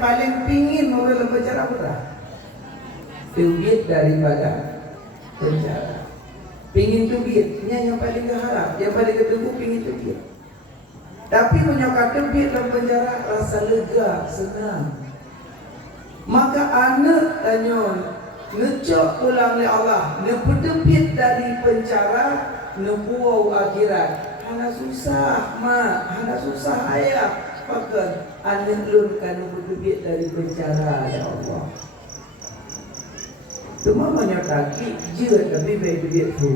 yang paling pingin orang dalam penjara apa? Tubit daripada penjara. Pingin tubitnya yang paling keharap, yang paling ketemu pingin tubit. Tapi menyokak tubit dalam penjara rasa lega, senang. Maka anak tanya, ngecok pulang oleh Allah, nepedebit dari penjara, nepuau akhirat. Hana susah mak, hana susah ayah. Maka anak lun kan nepedebit dari penjara ya Allah. Cuma menyokaki je tapi baik duit tu.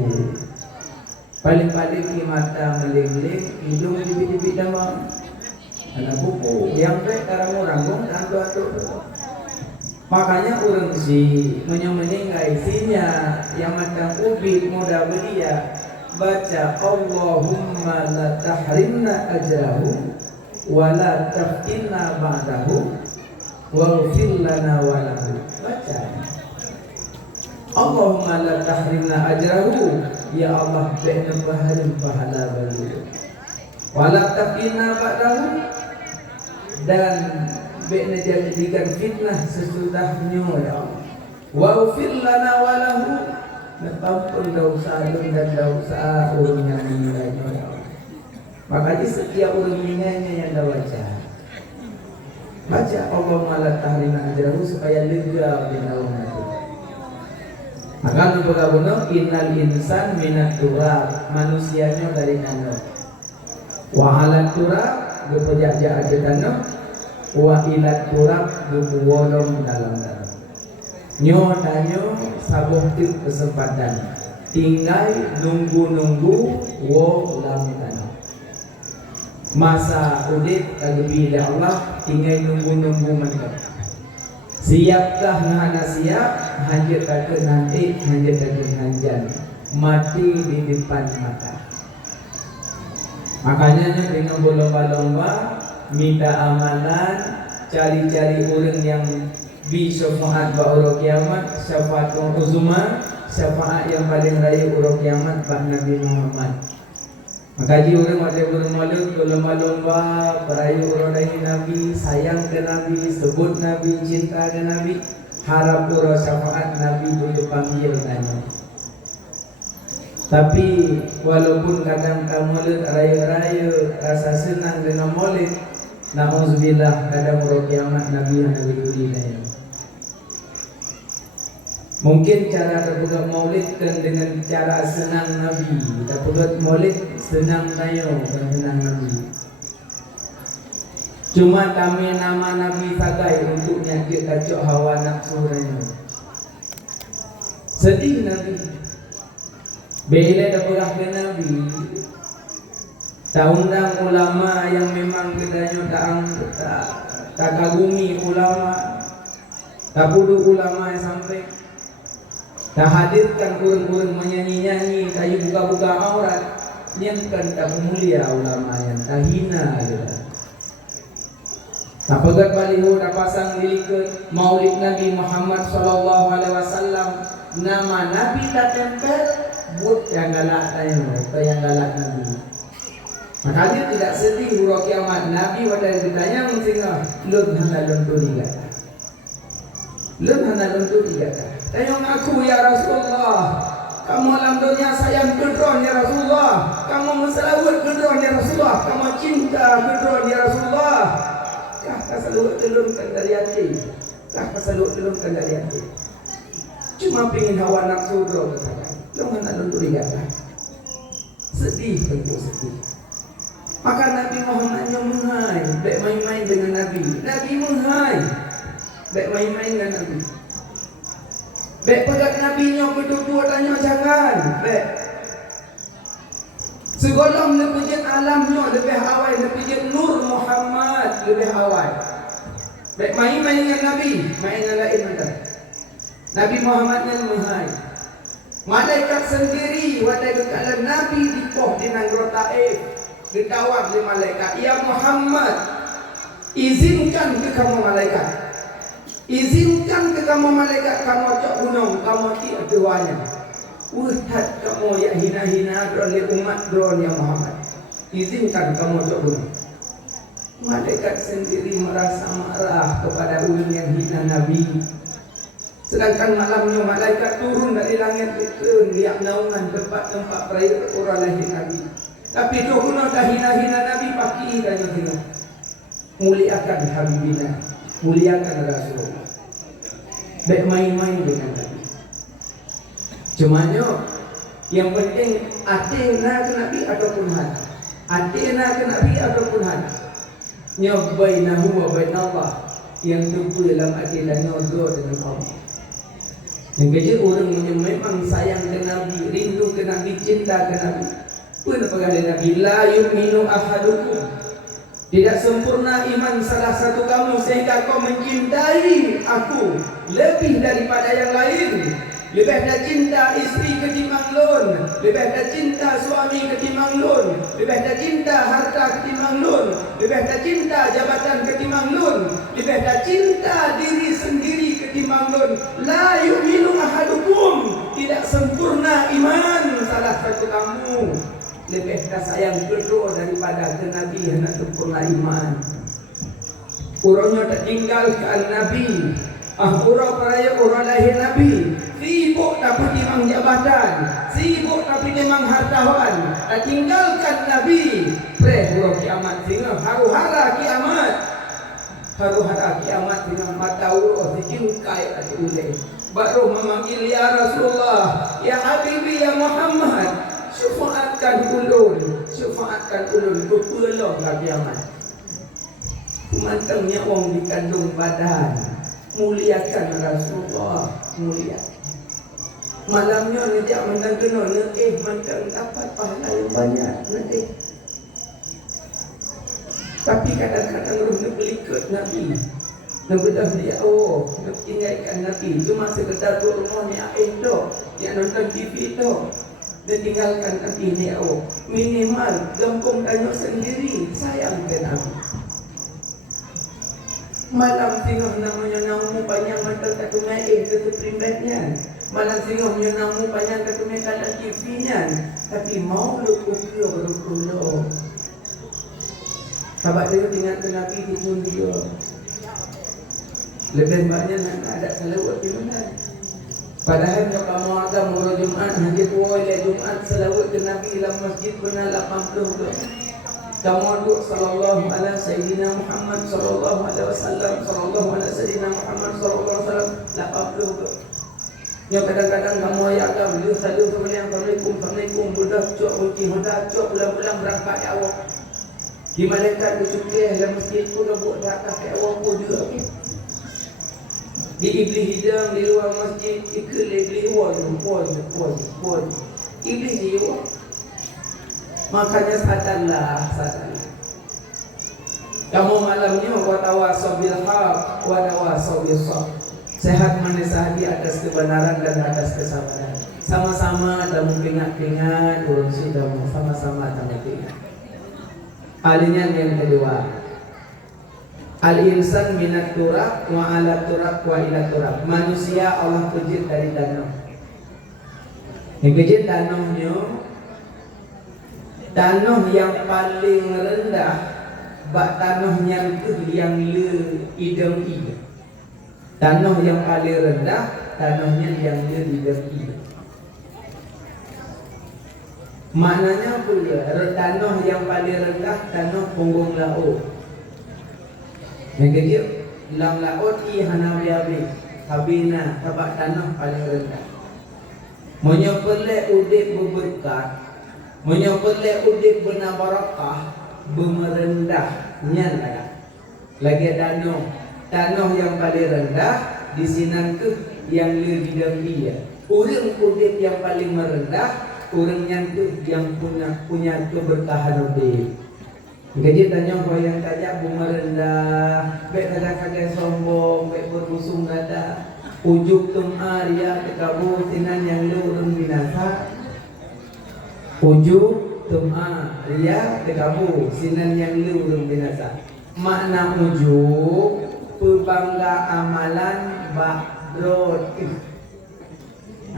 Paling-paling di mata meling-ling, hidung dibit-dibit nama. Anak buku yang baik karang orang pun dan tua-tua. Makanya orang si meninggal isinya yang macam ubit muda belia baca Allahumma la tahrimna ajrahu wa la taftinna ba'dahu waghfir lana wa lahu. Baca Allahumma la tahrimna ajrahu, ya Allah bina pahala beliau, wa la taftinna ba'dahu, dan bina jadikan fitnah sesudahnya ya Allah. Waghfir lana wa lahu, ampun dosa dan dosa orang yang meninggalnya ya Allah. Makanya setiap orang meninggalnya yang dah baca Allahumma la tahrimna ajrahu supaya lega binaun itu. Maka bergabung innal insan minat turab, manusianya dari tanah. Wa alat turab berpejak-jak aja tanah. Wa ilat turab berwolong dalam. Nyo danyo sabuh tip kesempatan. Tinggal nunggu-nunggu wo dalam tanah. Masa udip kagbi oleh Allah tinggal nunggu-nunggu mantap. Siapkah ngana siap? Hanjir kata nanti, hanjir kata hanjan. Mati di depan mata. Makanya dengan berlomba-lomba minta amalan, cari-cari orang yang bisyafaat ba'ura kiamat, syafaat uzma, syafaat yang paling raya ura kiamat bak Nabi Muhammad. Maka ji orang ada bermalu berlomba-lomba berayu ura dari Nabi, sayang ke Nabi, sebut Nabi, cinta ke Nabi, harap ura syafaat Nabi boleh panggil tanya. Tapi walaupun kadang kamu raya-raya rasa senang dengan maulid, na'udzubillah kadang ura kiamat Nabi yang Nabi diri. Mungkin cara terbuka maulid kan dengan cara senang Nabi. Terbuka maulid senang tayo dan senang Nabi. Cuma kami nama Nabi sagai untuk nyakit kacau hawa nafsu raya. Sedih Nabi. Bila terbuka ke Nabi, tak undang ulama yang memang kedanya tak kagumi ulama, tak pudu ulama yang sampai. Tak hadirkan kurang-kurang menyanyi-nyanyi, tak buka-buka aurat, niatkan tak mulia ulama yang tak hina juga. Tak pegat baliho, tak pasang dilikat maulid Nabi Muhammad SAW, nama Nabi tak tempel, buat yang galak tayo, yang galak Nabi. Makanya tidak sedih huruf kiamat Nabi wadai ditanya sehingga lun hana luntur digata. Lun hana luntur digata. Tayong aku ya Rasulullah, kamu dalam dunia sayang kedron ya Rasulullah, kamu meselawat kedron ya Rasulullah, kamu cinta kedron ya Rasulullah. Kah keselawat telurkan dari hati, kah keselawat telurkan dari hati. Cuma pingin hawa nafsu drog katakan, lo mana luntur digata. Sedih tentu sedih. Maka Nabi Muhammad yang menghai, baik main-main dengan Nabi. Nabi menghai, baik main-main dengan Nabi. Baik pegat Nabi nya berdua tanya jangan. Baik. Segolong lebih alamnya lebih awal, lebih nur Muhammad lebih awal. Baik main-main dengan Nabi, main dengan lain macam. Nabi Muhammad yang menghai. Malaikat sendiri wadai bekalan Nabi di poh di Nanggro Taif. Ditawar di malaikat, ya Muhammad, izinkan ke kamu malaikat, izinkan ke kamu malaikat, kamu cok gunung, kamu tiap doanya. Uhat kamu ya hina-hina oleh umat drone ya Muhammad, izinkan kamu cok gunung. Malaikat sendiri merasa marah kepada ulun yang hina Nabi. Sedangkan malamnya malaikat turun dari langit itu lihat naungan tempat-tempat perayaan orang lahir Nabi. Tapi turun dah hina-hina Nabi paki tanya tengok. Muliakan Habibina, muliakan Rasulullah. Baik main-main dengan Nabi. Cumanya yang penting atina ke Nabi ataupun hati. Atina ke Nabi ataupun hati. Bainahu wa bainallah, yang tumpu dalam hati dan nyodo dengan Allah. Yang kecil orang yang memang sayang ke Nabi, rindu ke Nabi, cinta ke Nabi. Pun apa kata Nabi, la yu'minu ahadukum, tidak sempurna iman salah satu kamu sehingga kau mencintai aku lebih daripada yang lain. Lebih dah cinta isteri ketimbang lun, lebih dah cinta suami ketimbang lun, lebih dah cinta harta ketimbang lun, lebih dah cinta jabatan ketimbang lun, lebih dah cinta diri sendiri ketimbang lun. La yu'minu ahadukum, tidak sempurna iman salah satu kamu. Lebih dah sayang kedua daripada ke Nabi hendak sempurna iman. Orangnya tak tinggalkan Nabi. Orang peraya orang lahir Nabi, sibuk tapi timang jabatan, sibuk tapi timang hartawan, tak tinggalkan Nabi. Orang kiamat sehingga haru-hara kiamat, haru-hara kiamat dengan mata urus dijingkai ada ulai. Baru memanggil ya Rasulullah, ya Habibi, ya Muhammad, syafaatkan ulun, syafaatkan ulun, berpulang ke kiamat. Kumantangnya orang dikandung badan. Muliakan Rasulullah, mulia. Malamnya dia mentang kena mentang dapat pahala yang banyak. Tapi kadang-kadang roh nak pelikut Nabi, nak bedah dia nak tinggalkan Nabi. Cuma sekedar tu rumah ni dok, dia nonton TV dok, dia tinggalkan Nabi ni minimal gempung tanya sendiri sayang ke Nabi. Malam tengok namanya namu panjang mata satu naik ke primbetnya. Malam tengok namu panjang satu naik ada TV-nya. Tapi mau lu kukir berukul. Sahabat dia tinggal ke Nabi di pun dia. Lebih banyak nak ada selawat di mana. Padahal kalau kamu ada mula Jumat, haji tua ile Jumat selawat ke Nabi dalam masjid pernah 80 tu. Kamu duk sallallahu alaihi sayyidina Muhammad sallallahu alaihi wasallam, sallallahu alaihi sayyidina Muhammad sallallahu alaihi wasallam 80 tu. Yang kadang-kadang kamu ayat kamu dia selalu kemudian assalamualaikum budak cok uji hoda cok bulan-bulan berangkat ya awak. Di malaikat bercuti dalam masjid pun dah buat dah ke awak pun juga okey. Di iblis hidang di luar masjid ikut iblis puan. Iblis dia makanya sadarlah. Kamu malamnya watawasaw bil haq wa tawasaw bis sabr. Sehat menasihati atas kebenaran dan atas kesabaran. Sama-sama dalam pingat-pingat urang sudah sama-sama dalam pingat. Alinya yang kedua. Al-insan minat turab wa ala turab wa ila turab. Manusia Allah kejit dari danau. Yang kejit danaunya tanah yang paling rendah, bak tanahnya itu yang le idam-idam. Tanah yang paling rendah, tanahnya yang le idam-idam. Maknanya apa dia? Tanah yang paling rendah, tanah punggung laut. Yang kecil, lang laut i hanawi-abi, habina, tabak tanah paling rendah. Menyepelek udip berberkat, menyepelek udip benar barakah, bermerendahnya lagi tanah yang paling rendah di sinan ke yang lebih dia. Orang udip yang paling merendah, orang yang tu yang punya keberkahan udip. Gaji tanya kau yang tajak merendah, baik kadang-kadang sombong, baik berbusung dada, ujuk tumar ya kekabu sinan yang lurun binasa. Ujuk tum'a ria dekabu sinan yang lurung binasa. Makna ujuk perbangga amalan ba'drod.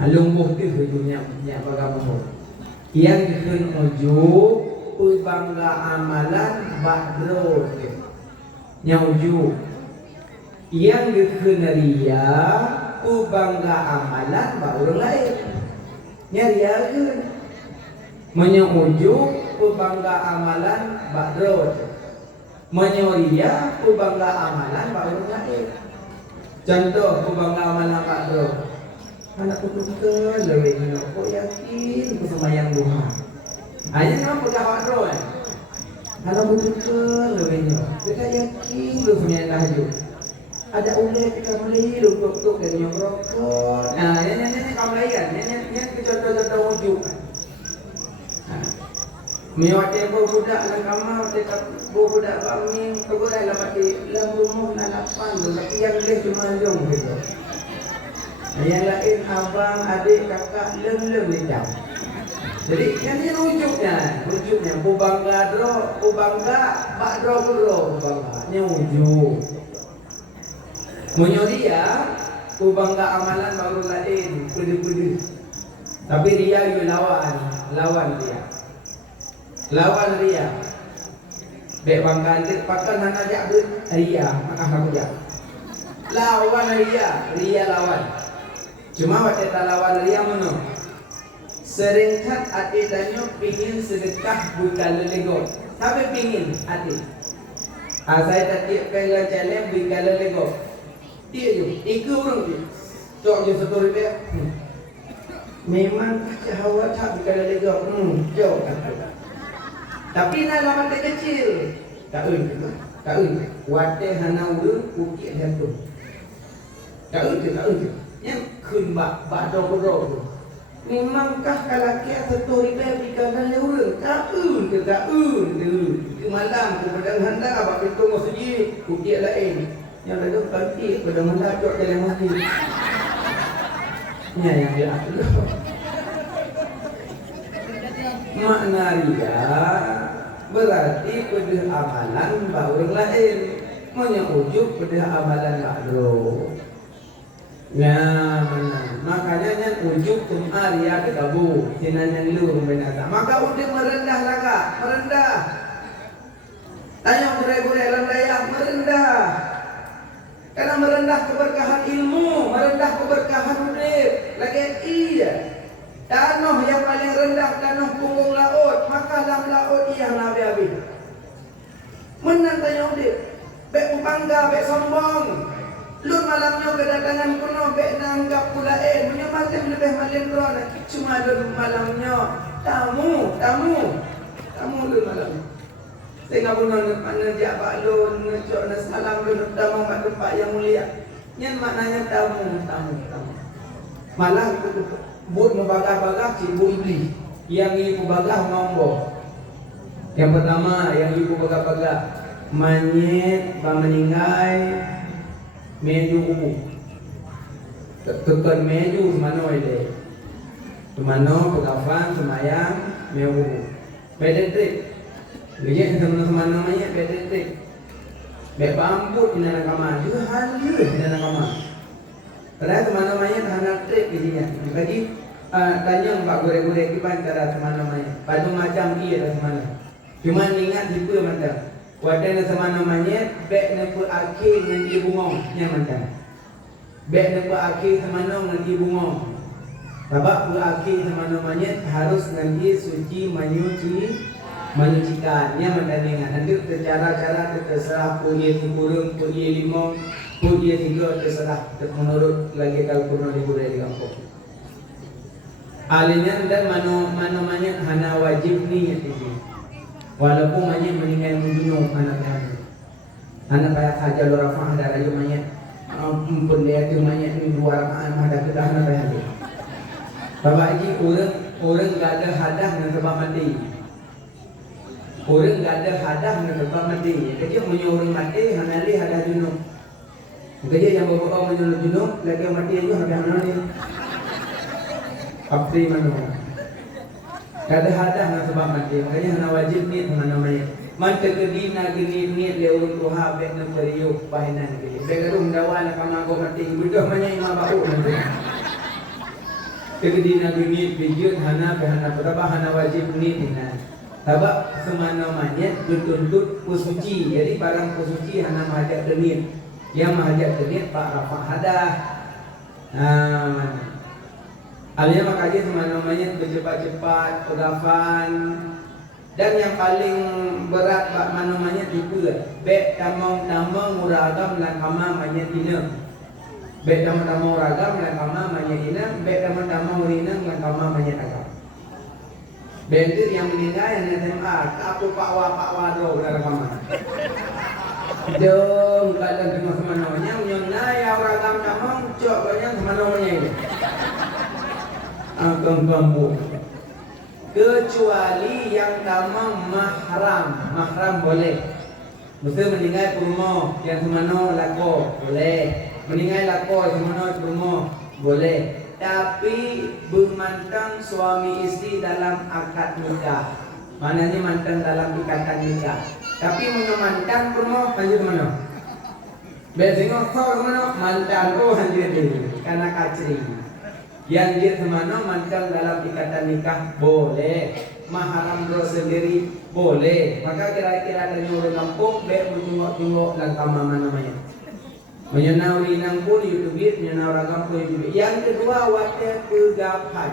Lumpuh tu ujungnya bagaimana? Yang dikun ujuk perbangga amalan ba'drod. Nyauju yang dikenaria ku bangga amalan ba orang lain nyariakeun menyauju ku bangga amalan ba drot menyoria ku bangga amalan ba orang lain. Contoh ku bangga amalan ba drot anak kutukeun leuwih nyo kok yakin ku sembahyang duha hanya nama pegawai drot kalau kutukeun leuwih nyo kita yakin lu sembahyang tahajud ada ulet kita beli lu tuk dari yang rokok. Nah, ini kamu lihat, ini contoh-contoh wujud. Mewah tempo budak dalam kamar, dekat budak kami, kemudian dalam hati, dalam rumah nalapan tu, tapi yang dia cuma jom gitu. Yang lain abang, adik, kakak, lem licam. Jadi ini wujudnya, kubangga dro, kubangga, bak dro kubangga, ini wujud. Menyoria, ku bangga amalan baru lain, pede-pede. Tapi dia juga lawan dia. Bek bangga antik pakan hana jabut ria, maka kamu jak. Lawan ria lawan. Cuma waktu tak lawan ria mana? Seringkat hati tanya pingin sedekah bukan lego. Sampai pingin hati. Saya tadi pegang challenge bukan lego. Dia je, 3 orang je. Cok je RM1. Memang syahwat tak berkala lega. Jauh kata. Tapi nak lama tak kecil. Tak ui. Wate hana ulu ukit jatuh. Tak ui. Yang kun bak do. Memangkah kalau kia satu ribu berkala lega. Tak ui. Malam ku pedang handa abak itu masjid ukit lain. Yang ada kaki pada mendadak dalam hati. Ini yang dia makna ria berarti pada amalan orang lain menyujuk pada amalan makro. Nah, makanya yang ujuk cuma ria kekabu sinanya lu binasa. Maka udah merendah. Tanya burai-burai rendaya merendah. Karena merendah keberkahan ilmu, merendah keberkahan urip, lagi iya. Tanah yang paling rendah tanah punggung laut, maka dalam laut ia nabi. Menang tanya urip, bek bangga, bek sombong. Lu malamnya kedatangan kuno, bek nanggap pulain, punya macam lebih malam roh. Cuma lu malamnya tamu lu malamnya. Tengah pun mana dia baklun, ngecok nak salam dulu tamu mak tempat yang mulia. Yang maknanya tamu. Malah buat membagah-bagah cibu iblis. Yang ibu bagah ngombo. Yang pertama yang ibu bagah-bagah manyet, meninggai, meju ubu. Tekan meju semano ile. Semano pegafan semayang meju. Bedetrik. Lihat teman-teman namanya bedetrik. Bek bambu di dalam kamar, juga hadir di dalam kamar. Padahal teman-temannya tahanan trik di sini. Jadi tanya Pak Gure-Gure kipan cara teman-temannya. Pada macam dia dah teman. Cuma ingat tipe macam. Wadana teman-temannya bek nepu akhir dengan ibu ngong yang macam. Bek nepu akhir teman-teman dengan ibu ngong. Sebab pu akhir teman-temannya harus nanti suci menyucikan yang mendandingkan nanti cara-cara terserah punya kurung punya limau punya 3 terserah menurut lagi kalau kuno di budaya di kampung alinya dan mana hana wajib ni walaupun banyak meninggal membunuh anak payah saja lo rafah ada rayu banyak pun dia tu banyak ni 2 rakaat ada kedah anak payah dia bapak haji orang tak ada hadah dengan sebab mati. Orang tak ada hadah dengan sebab mati. Kerja punya orang mati, hanali hadah junub. Kerja yang bawa menyuruh junub, lagi mati aja hadah hanali. Kapri mana? Tak ada hadah dengan sebab mati. Makanya hana wajib ni dengan namanya. Manta kedina gini le urut tuha bek na periuk pahinan ke. Bek rum dawan kama go mati. Budak banyak imam bau nanti. Kedina gini bijut hana berapa hana wajib ni dinan. Sebab semana mayat dituntut pusuci. Jadi barang pusuci hana mahajat denit. Yang mahajat denit Pak Rafa Hadah. Alnya makanya semana mayat bercepat-cepat pegafan. Dan yang paling berat Pak mana mayat itu bek tamang muragam lan kama mayat ina. Bek tamang muragam lan kama mayat ina. Bek tamang urina lan kama mayat agam. Bendir yang meninggal yang SMA, aku Pak Wado dalam kamar. Jom kadang tengok semananya, menyona ya orang kamar cok banyak semananya ini. Kampung. Kecuali yang tamang mahram boleh. Mesti meninggal kurma yang semano lako boleh. Meninggal lako semano kurma boleh. Tapi bermantang suami istri dalam akad nikah. Maknanya mantang dalam ikatan nikah. Tapi mengemantang pernah lanjut mana? Biasanya kau mana mantang lanjut ini karena kacri. Yang dia semana mantang dalam ikatan nikah boleh. Mahram bro sendiri boleh. Maka kira-kira ada orang kampung baik menjungok-jungok dan kamar namanya. Menyenau inang pun YouTube, menyenau ragam pun YouTube. Yang kedua wadah pegapan.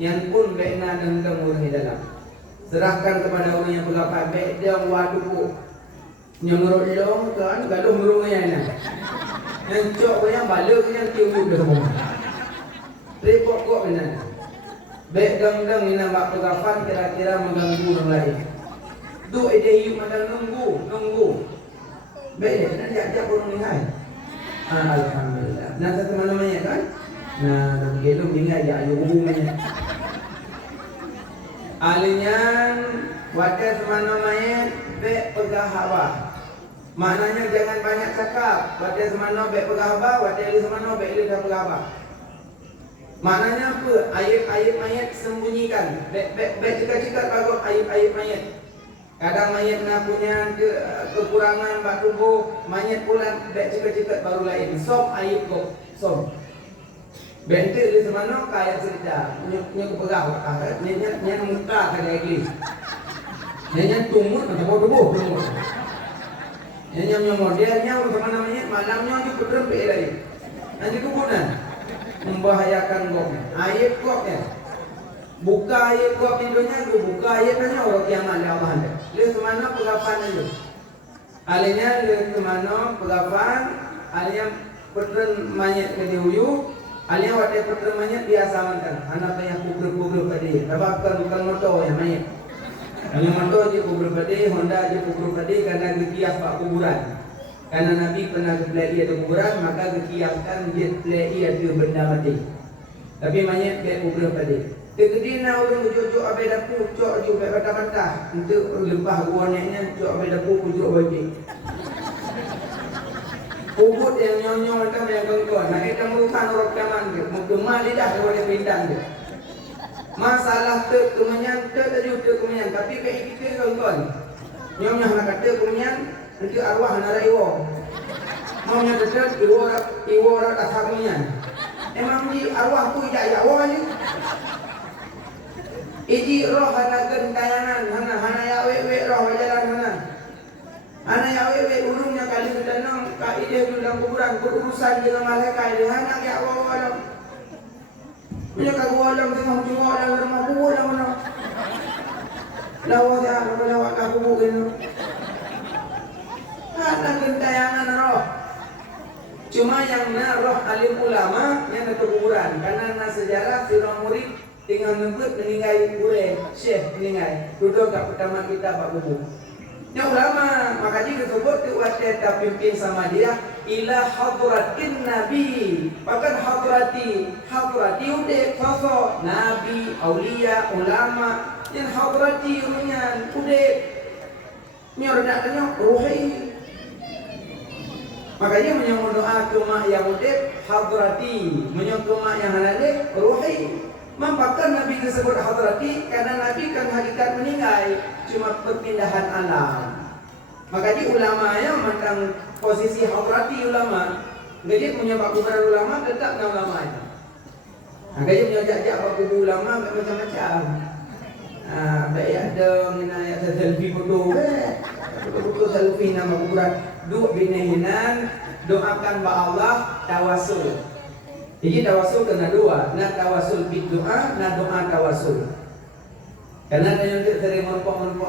Yang pun bena dan orang di dalam. Serahkan kepada orang yang pegapan. Baik dia waduh. Yang merolong kan gaduh merungnya ini. Yang cok yang balik yang tiup dah semua. Repot kok benar. Baik dang ini bak pegapan kira-kira mengganggu orang lain. Tu ide hidup macam nunggu. Baik nanti ajak orang lain. Alhamdulillah. Nah satu namanya kan? Nah begitu tinggal ya hubungannya. Alinya wadah semana be pegahawa. Maknanya jangan banyak cakap. Wadah semana be pegahawa, wadah ili semana be ili pegahawa. Maknanya apa? Aib mayat sembunyikan. Be cakap bagus aib mayat. Kadang mayat nak punya kekurangan bak tubuh, mayat pula bek cekat-cekat baru lain. Som aib kok, som. Bentuk di semana kaya cerita, nya kepegah, nya muka kaya iglis. Nya tumut macam tubuh. Nya modelnya sama namanya malamnya di pedram be lagi. Nanti kubunan membahayakan kok. Aib kok ya. Buka ayat kuat pintunya, buka ayatnya orang yang mana Allah anda. Lihat semana pegapan itu. Alihnya lihat semana pegapan, alihnya petren mayat ke diuyu, alihnya wadah petren mayat biasa mantan. Anak yang kubur padi, bukan motor yang mayat. Yang motor je kubur padi, Honda je kubur padi karena gekias pak kuburan. Karena Nabi pernah pelai ada kuburan, maka gekiaskan je pelai ada benda mati. Tapi mayat biar kubur padi. Kedina orang ujuk-ujuk abai dapur, cok ujuk baik bantah-bantah. Untuk lembah guananya, cok abai dapur, ujuk bagi. Ubud yang nyonyong macam yang genggon. Nak kita merukan orang kiaman dia. Mengemah lidah dia boleh pindah dia. Masalah kemenyan, kemenyan. Tapi baik kita genggon. Nyonyong nak kata kemenyan, nanti arwah nak raiwa. Maunya tetap iwarat asal kemenyan. Emang di arwah tu tidak awal je. Iji roh hana gentayangan, hana ya wewe roh jalan hana. Hana ya wewe urungnya kali sudah ka ide dalam kuburan berurusan dengan malaikat dia hana ya wawalam. Punya kagualam tengah jumpa dalam rumah kuburan mana. Lawa dia lawa ka kuburan. Hana gentayangan roh. Cuma yang roh alim ulama yang ke kuburan karena sejarah sirah murid tinggal ngebut meninggal boleh syekh meninggal duduk kat pertama kita pak bubu yang ulama makanya disebut tu wadah pimpin sama dia ila hadratin nabi bahkan hadrati udah sosok nabi aulia ulama yang hadrati runyan udah nyordak ruhi makanya menyambut doa ke mak yang udah hadrati menyambut mak yang halal ruhi. Mampakkan Nabi disebut hadrati karena Nabi kan hakikat meninggal cuma perpindahan alam. Makanya ulama yang tentang posisi hadrati ulama, jadi punya pak kuburan ulama tetap nama ulama itu. Makanya punya jajak pak kuburan ulama macam-macam. baik ada mengenai selfie foto. Foto selfie nama kuburan. Duk binahinan doakan ba Allah tawasul. Jadi tawasul kena dua, nak tawasul bid doa, nak doa tawasul. Karena ada yang sering merupuk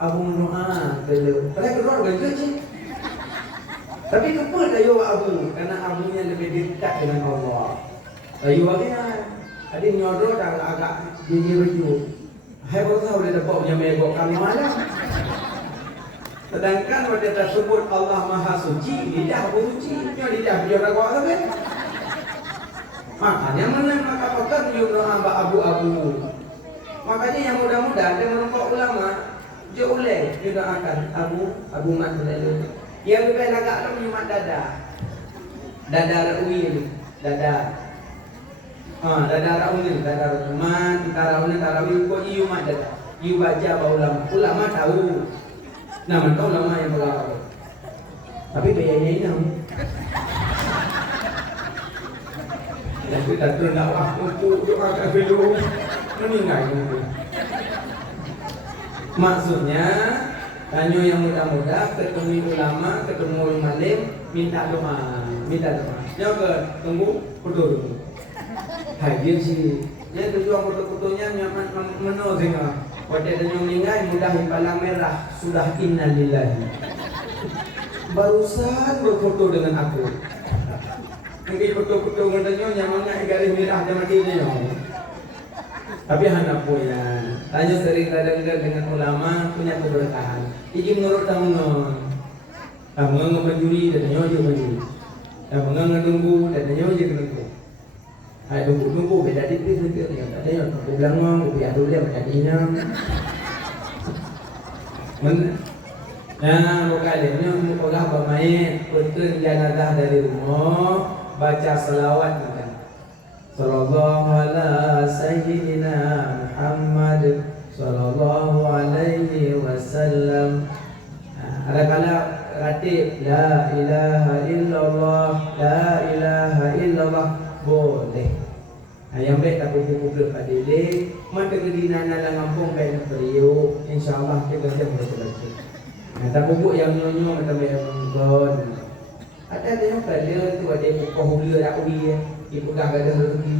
abu doa dulu. Padahal keluar baju je. Tapi kepul tayo abu, karena abunya lebih dekat dengan Allah. Tayo bagian. Ada nyodor dah agak jadi baju. Hai baru tahu dia dapat punya megok kami malam. Sedangkan pada tersebut Allah Maha Suci, lidah pun suci. Nyo lidah biar agak apa kan? Makanya mana maka pekan you doa abu-abu. Makanya yang muda-muda ada merupakan ulama, jo ulai you doakan abu mat dulu. Yang lebih lagak tu menyumat dada. Dada rauil, dada. Dada rauil, dada ruman, tarawih ko you mat dada. You baca ba ulama. Ulama tahu. Nama tahu lama yang berlaku. Tapi biayanya ini tapi tak nak untuk doa dulu meninggal itu. Maksudnya tanya yang muda-muda ketemu ulama, ketemu malim, minta doa. Jangan ke tunggu foto dulu. Hadir sih. Yang tujuan foto-fotonya menol sehingga pada tanya meninggal mudah palang merah sudah innalillahi. Barusan berfoto dengan aku. Mungkin foto-foto ngatanya nyamannya garis merah dia matinya. Tapi hendak punya. Tanya sering kadang-kadang dengan ulama punya keberkahan. Jadi menurut tamunon. Kamu ngejuri dan nyonya menjuri. Kamu ngedunggu dan nyonya kedunggu. Hai dunggu beda tipis itu yang ada yang aku bilang mau biar dulu dia macam ini. Nah, bukannya mukalah bermain putus jenazah dari rumah baca selawat kan. Sallallahu ala sayyidina Muhammad sallallahu alaihi wasallam. Ada kala ratib la ilaha illallah la ilaha illallah boleh. Yang baik tak buku-buku pada dia mata kedina dalam kampung baik periuk insyaallah kita boleh baca. Tak bubuk yang nyonyo macam yang gon. Ada yang pada tu ada buku hula rakwi ibu dah ada rezeki.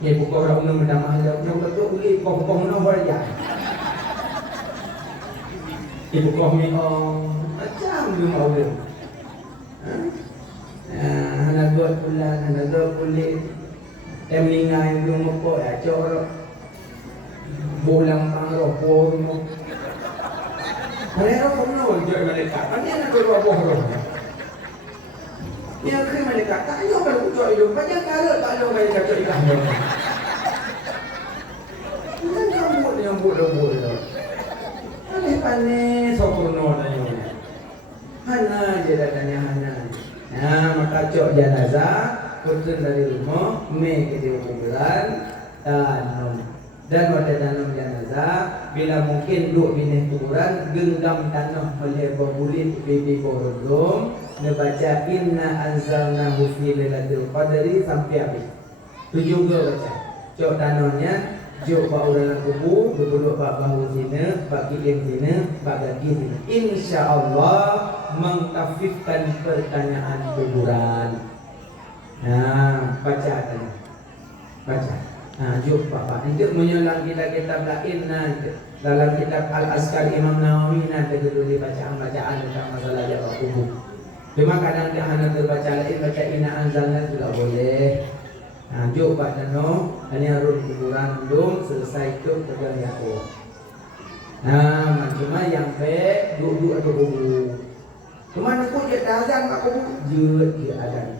Ni buku orang nak mendah mahal yang betul boleh buku mana warja. Ibu kau ni macam dia mau dia. Hana buat bulan, hana buat kulit. Meninggal belum apa ya cor. Bolang pangroh pun. Mereka penuh jual malaikat. Banyak nak keluar bohong. Ni akhir malaikat. Tak ada kalau jual hidup. Banyak kalau tak ada malaikat jual ikan. Bukan kamu yang bodoh-bodoh. Panik-panik sempurna tanya. Hana je datanya Hana. Nah, maka cok jenazah putus dari rumah, ke di kuburan dan pada tanam jenazah bila mungkin duk bini kuburan genggam tanah oleh berbulit bibi borodom membaca inna anzalnahu fi lailatul qadri sampai habis. Tu juga baca. Cok tanahnya jok ba orang kubur duduk ba bahu sini, bagi yang sini, bagi sini. Insya-Allah mengkafifkan pertanyaan kuburan. Nah, baca tadi. Baca. Jom Bapak. Untuk menyulang kitab-kitab lain dalam kitab Al-Azkar Imam Nawawi nanti dulu bacaan-bacaan tentang masalah jawab kubur. Cuma kadang dia hanya terbaca lain baca inna anzalna juga boleh. Jom Pak Dano, hanya run kuburan belum selesai itu kerja aku. Cuma yang baik duduk atau kubur. Cuma aku dia azan kat kubur, dia azan.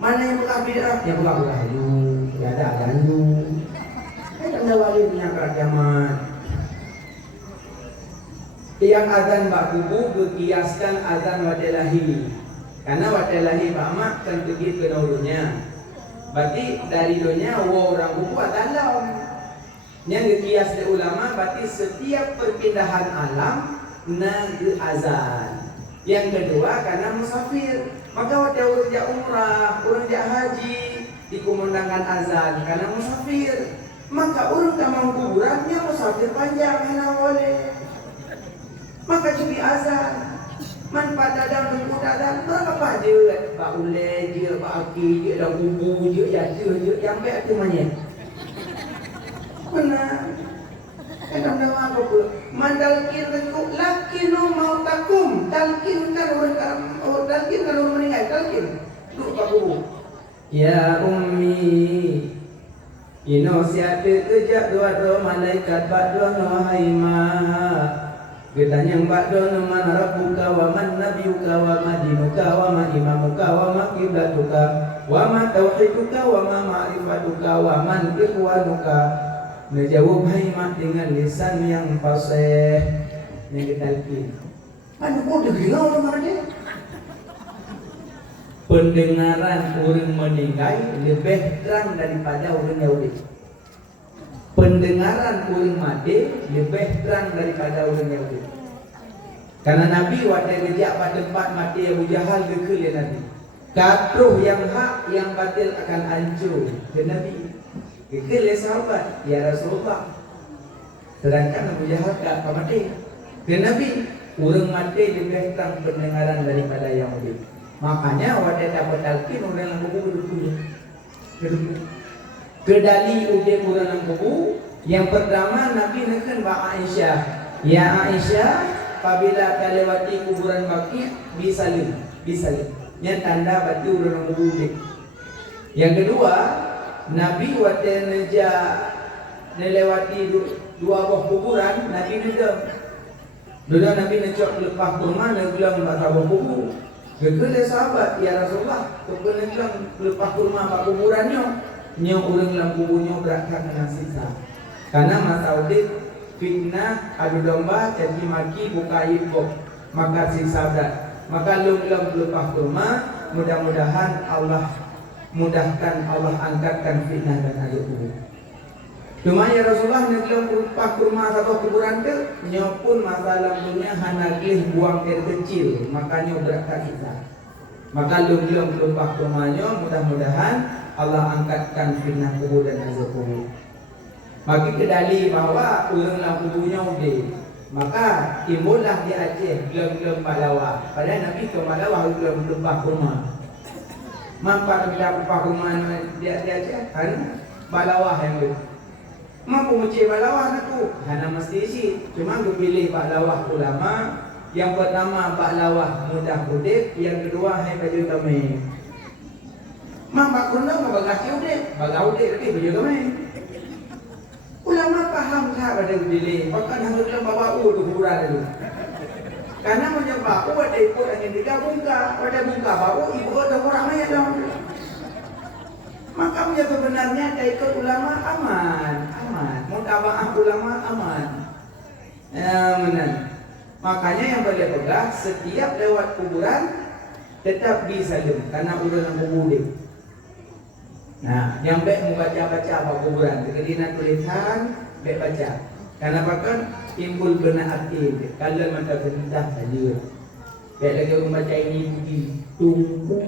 Mana yang buka bid'ah? Yang buka dulu. Ya ada azan dulu. Tak ada wali punya keragaman. Yang azan bak kubur berkiaskan azan wadelahi. Karena wadelahi Pak Mak kan pergi ke nurunya. Berarti dari dunia orang kubur dalam. Yang dikias oleh ulama berarti setiap perpindahan alam ke azan. Yang kedua karena musafir. Maka waktu orang dia umrah, orang dia haji, dikumandangkan azan karena musafir. Maka orang tak mau kuburannya musafir panjang hana boleh. Maka jadi azan. Man pada dalam tunggu dalam berapa je? Pak Ule je, Pak Aki je, dan kubu je, ya je, yang baik tu mana? Benar. Kadang-kadang apa pula? Mandalkin tengku, lakin mau takum, talkin kan orang meninggal, talkin. Duduk kat kubu. Ya ummi, ino siapa kejap dua malaikat bak dua haimah. Gedanyang ba'do man rabbuka wa man nabiyuka wa ma dinuka wa ma imamuka wa ma qiblatuka wa ma tauhiduka wa ma ma'rifatuka wa man ikhwanuka. Menjawab haimat dengan lisan yang fasih yang ditalqin. Mana kau dengar orang dia? Pendengaran orang meninggal lebih terang daripada orang Yahudi. Pendengaran orang mati lebih terang daripada orang Yahudi. Karena Nabi waktu rejak pada tempat mati Abu Jahal dekil Nabi. Katruh yang hak yang batil akan hancur. Ke Nabi. Dekil sahabat, ya Rasulullah. Sedangkan Abu Jahal tak mati. Ke Nabi, orang mati lebih terang pendengaran daripada Yahudi. Makanya waktu dapat talqin orang yang duduk. Kedali udah orang yang kubu. Yang pertama Nabi nekan Mbak Aisyah. Ya Aisyah, apabila kau lewati kuburan Baqi, bisalim. Yang tanda batu orang yang kubu. Yang kedua, Nabi waktu melewati dua buah kuburan, Nabi nedam. Dulu Nabi necok lepas kurma, negelam kat buah kubur. Gegel sahabat, ya Rasulullah, tukar negelam lepas kurma kat kuburannya. Nyo orang dalam kuburnya berakan dengan siksa. Karena masa audit fitnah, adu domba, caci maki, buka ibok, maka siksa berat. Maka lum-lum lepas kurma, mudah-mudahan Allah mudahkan, Allah angkatkan fitnah dan adu kubur. Cuma ya Rasulullah ngelum lepas kurma satu kuburan ke, nyo pun masa lambungnya hanagih buang air kecil, makanya berakan siksa. Maka lum-lum lepas kurmanya, mudah-mudahan Allah angkatkan fitnah kubur dan azab kubur. Bagi kedali bahawa orang dalam kuburnya udah, maka timbullah di Aceh gelem-gelem Balawa. Padahal Nabi ke Balawa gelem lembah kurma. Mampu tidak lembah kurma di Aceh kan Balawa yang tu. Mampu mencari Balawa aku, hana mesti isi. Cuma aku pilih Balawa ulama. Yang pertama Balawa mudah kudip, yang kedua hai baju kami. Mak kuna mabagasi udah, bagau deh tapi baju kami. Ulama paham tak pada pilih, bahkan hang dalam bawa tu kuburan dulu. Karena menyebab ada ikut angin tiga bungka, pada bungka bawa ibu ada orang mayat dalam. Maka punya sebenarnya ada ikut ulama aman. Mutaba'ah ulama aman. Benar. Makanya yang boleh pegang setiap lewat kuburan tetap disalim karena udah yang kubur. Nah, yang baik membaca-baca apa kuburan, kemudian tulisan baik baca. Karena bahkan timbul benar hati, kalau mata rendah saja. Baik lagi orang baca ini puji, tunggu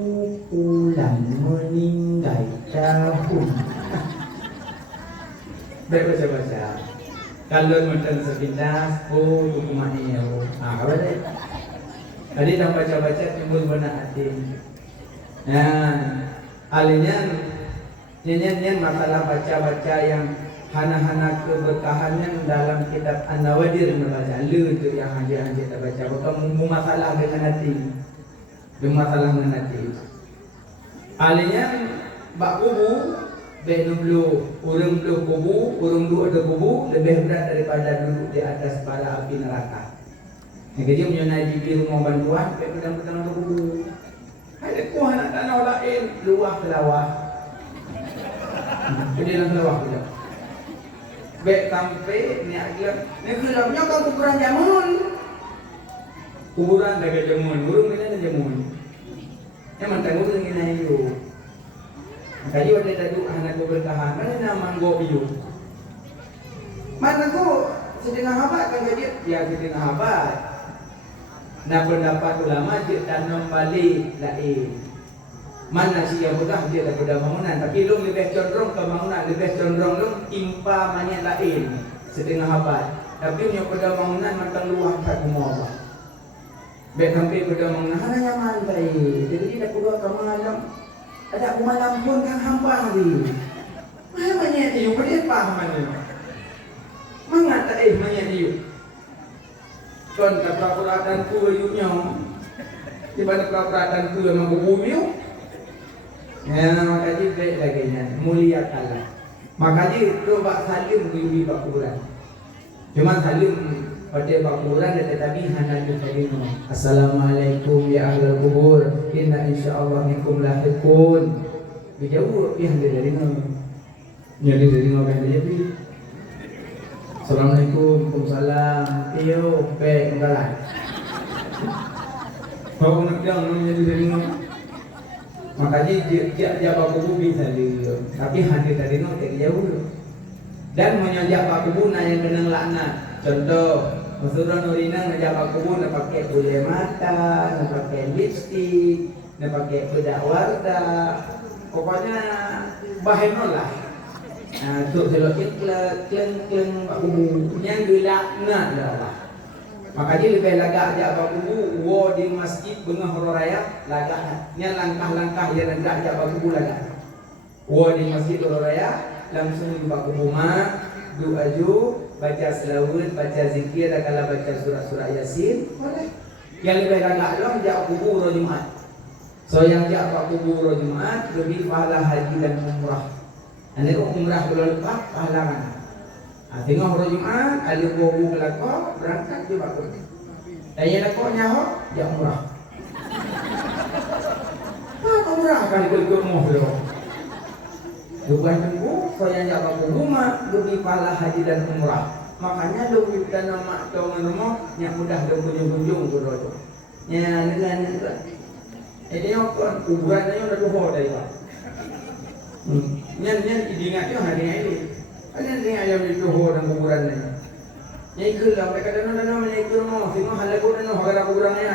pulang meninggal tahun. Baik baca-baca. Kalau macam sepintas, hukumannya. Apa deh? Tadi dah baca-baca timbul benar hati. Nah, alihnya nyanyian masalah baca-baca yang hana-hana keberkahannya dalam kitab An-Nawadir membaca lu tu yang haji-haji tak baca bukan masalah dengan hati. Masalah dengan hati. Alihnya bak kubu Bek dulu, orang dulu kubu, orang dulu ada kubu lebih berat daripada duduk di atas bara api neraka. Yang kerja menyonai di rumah bantuan, bek pedang-pedang ada kubu. Ada kuah nak tanah lain, luah ke lawah. Jadi dalam lawah pula. Bek sampai ni agak, ni kelamnya kau kuburan jamun. Kuburan dah jamun, burung ni ada jamun. Yang mantap burung ni ayu. Kayu ada tadu anak keberkahan. Mana nama manggo biu? Mana ko sedengah habat kan jadi ya sedengah habat. Nah pendapat ulama je tanam balik lain. Mana si yang mudah dia daripada bangunan, tapi lu lebih condong ke bangunan, lebih condong lu timpa banyak lain setengah abad. Tapi yang pada bangunan macam luar kat rumah Allah. Baik sampai pada bangunan hanya mantai. Jadi dia perlu ke malam. Ada malam pun kan hampa hari. Mana banyak dia pada paham mana. Mengata banyak dia. Kon kata peratan ku yunya. Di mana peratan ku memang bumi. Ya, makanya baik lagi nya muliakanlah. Makanya coba salim di bakuran. Cuma salim pada bakuran tetapi hanya diterima. Assalamualaikum ya ahlul kubur. Inna insyaallah minkum lahiqun. Dijawab yang dari mana? Jadi dari mana kan dia pi? Assalamualaikum, waalaikumsalam. Iyo, baik enggak. Kau nak jangan jadi dari mana? Makanya dia baku bisa dia, tapi hati tadi no tak jauh. Dan menyajak baku yang kena laknat. Contoh, maksudnya Nurina ngajak baku nak pakai bule mata, nak pakai lipstick, nak pakai bedak warna. Pokoknya bahaya lah. Untuk selok kleng baku yang dilaknat dah. Makanya lebih lagak ajak baku wo di masjid bengah raya lagak nya langkah-langkah yang nak ajak baku lagak wo di masjid raya langsung di baku rumah doa ju baca selawat baca zikir dan kalau baca surah-surah yasin boleh. Yang lebih lagak adalah ajak kubur Jumat. So yang ajak kubur Jumat lebih pahala haji dan umrah. Anda umrah kalau lepas pahala mana? Tengok hari Jumat, ada buku kelakor, berangkat dia bakul. Dan yang lakornya ho, dia umrah. Umrah kan ikut rumah dia. Bukan tunggu, saya yang bakul rumah, lebih pahala haji dan umrah. Makanya lebih dana mak dengan rumah yang mudah dan kunjung-kunjung tu rodo. Ya dengan ini orang kuburannya udah dua dah ya. Nyan idingatnya hari ini. Ada yang ayam itu orang kuburan ni. Yang ikut lah mereka dana yang ikut mau, semua hal lagu dana harga kuburannya.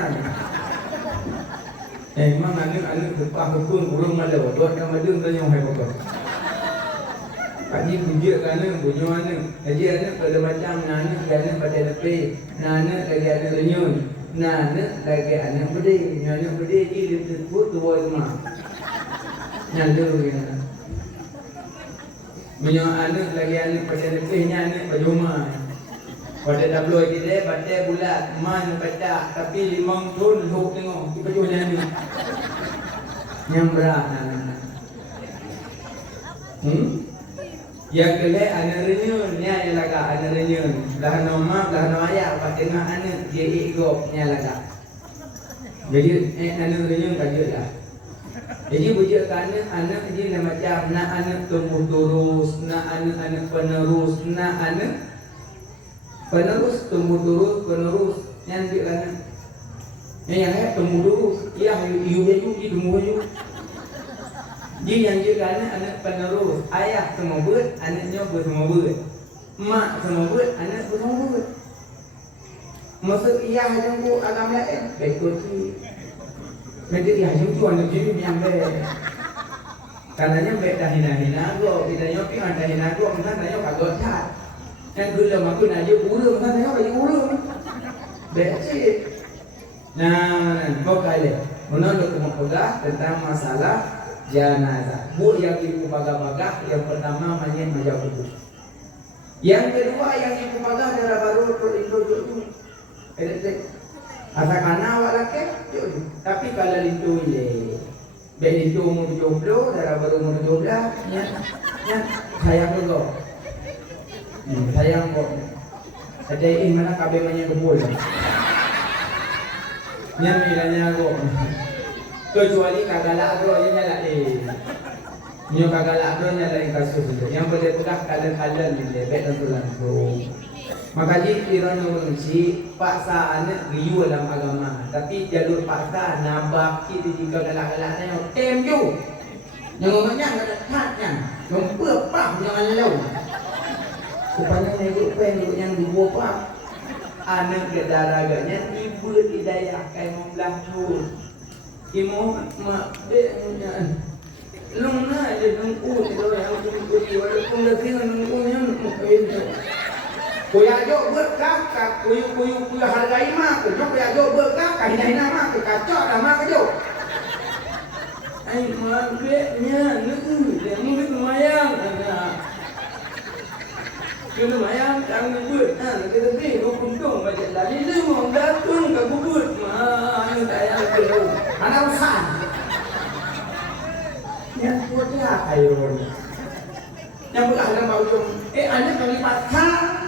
Memang anu depan hukum kurung malu, dua nama dia tanya orang apa. Kaji puji kerana bunyi anu, kaji anu pada macam nana kerana pada lepas, nana lagi anu renyun, nana lagi anu berde, nana berde di lebut dua rumah. Nyalu ya. Punya anak lagi anak pada lebihnya anak pada rumah. Pada tabloid kita baca bulat man baca tapi 5 tahun hok tengok kita jual ni. Yang berat Yang kele anak renyun nya yang laga anak renyun. Dah nama ayah pada tengah anak dia ikut nya laga. Jadi anak renyun kaji lah. Jadi bujuk anak dia nak macam nak anak tumbuh terus, nak anak penerus, nak anak penerus tumbuh terus penerus yang dia anak. Yang tumbuh terus, ia iu tumbuh iu. Dia yang dia anak penerus, ayah semua buat, anaknya semua buat, mak semua buat, anak semua buat. Maksud ia yang bu agam lain, betul sih. Nanti dia jumpa anak jadi yang baik. Karenanya baik dah hina go, kita nyopi anda hina go, entah nanya kagak cat. Yang gula makan aja urung, entah nanya bagi urung. Baik sih. Nah, kau kali menolak kemukalah tentang masalah jenazah. Bu yang ibu baga-baga yang pertama manyen menjawab itu. Yang kedua yang ibu baga adalah baru itu. Asakana awak laki, tapi kalau lintu ile, baik lintu umur 70, darah baru umur 12, sayang dulu, sayang kok. Ada ini mana kabe banyak kebul, milanya kok. Kecuali kagalak tu aja nyala nyo kagalak tu nyala kasus itu. Yang boleh pegang kalian ni, baik tentulah tu. Makanya kira si paksa anak riu dalam agama, tapi jalur paksa nabak itu jika galak-galaknya tem ju. Yang ngomongnya ada tatnya, yang berpah jangan lau. Supaya ibu penduk yang dibuat anak gedara-gedanya ibu hidayah kayak membelah tu. Imo mak dia long na dia nunggu itu yang nunggu dia walaupun lagi nunggunya itu. Kuya jo berkah, kuyu hargai mak, kuya jo berkah, kahina mak, kacau dah mak jo. Ai mak dia nunggu dia mungkin lumayan. Kita lumayanang ngebut, kita pergi untung macam tadi tu mau datang ke bubut, mana saya perlu, anak usaha. Yang kuatnya ayo, yang berada mau jom, anda kali patah,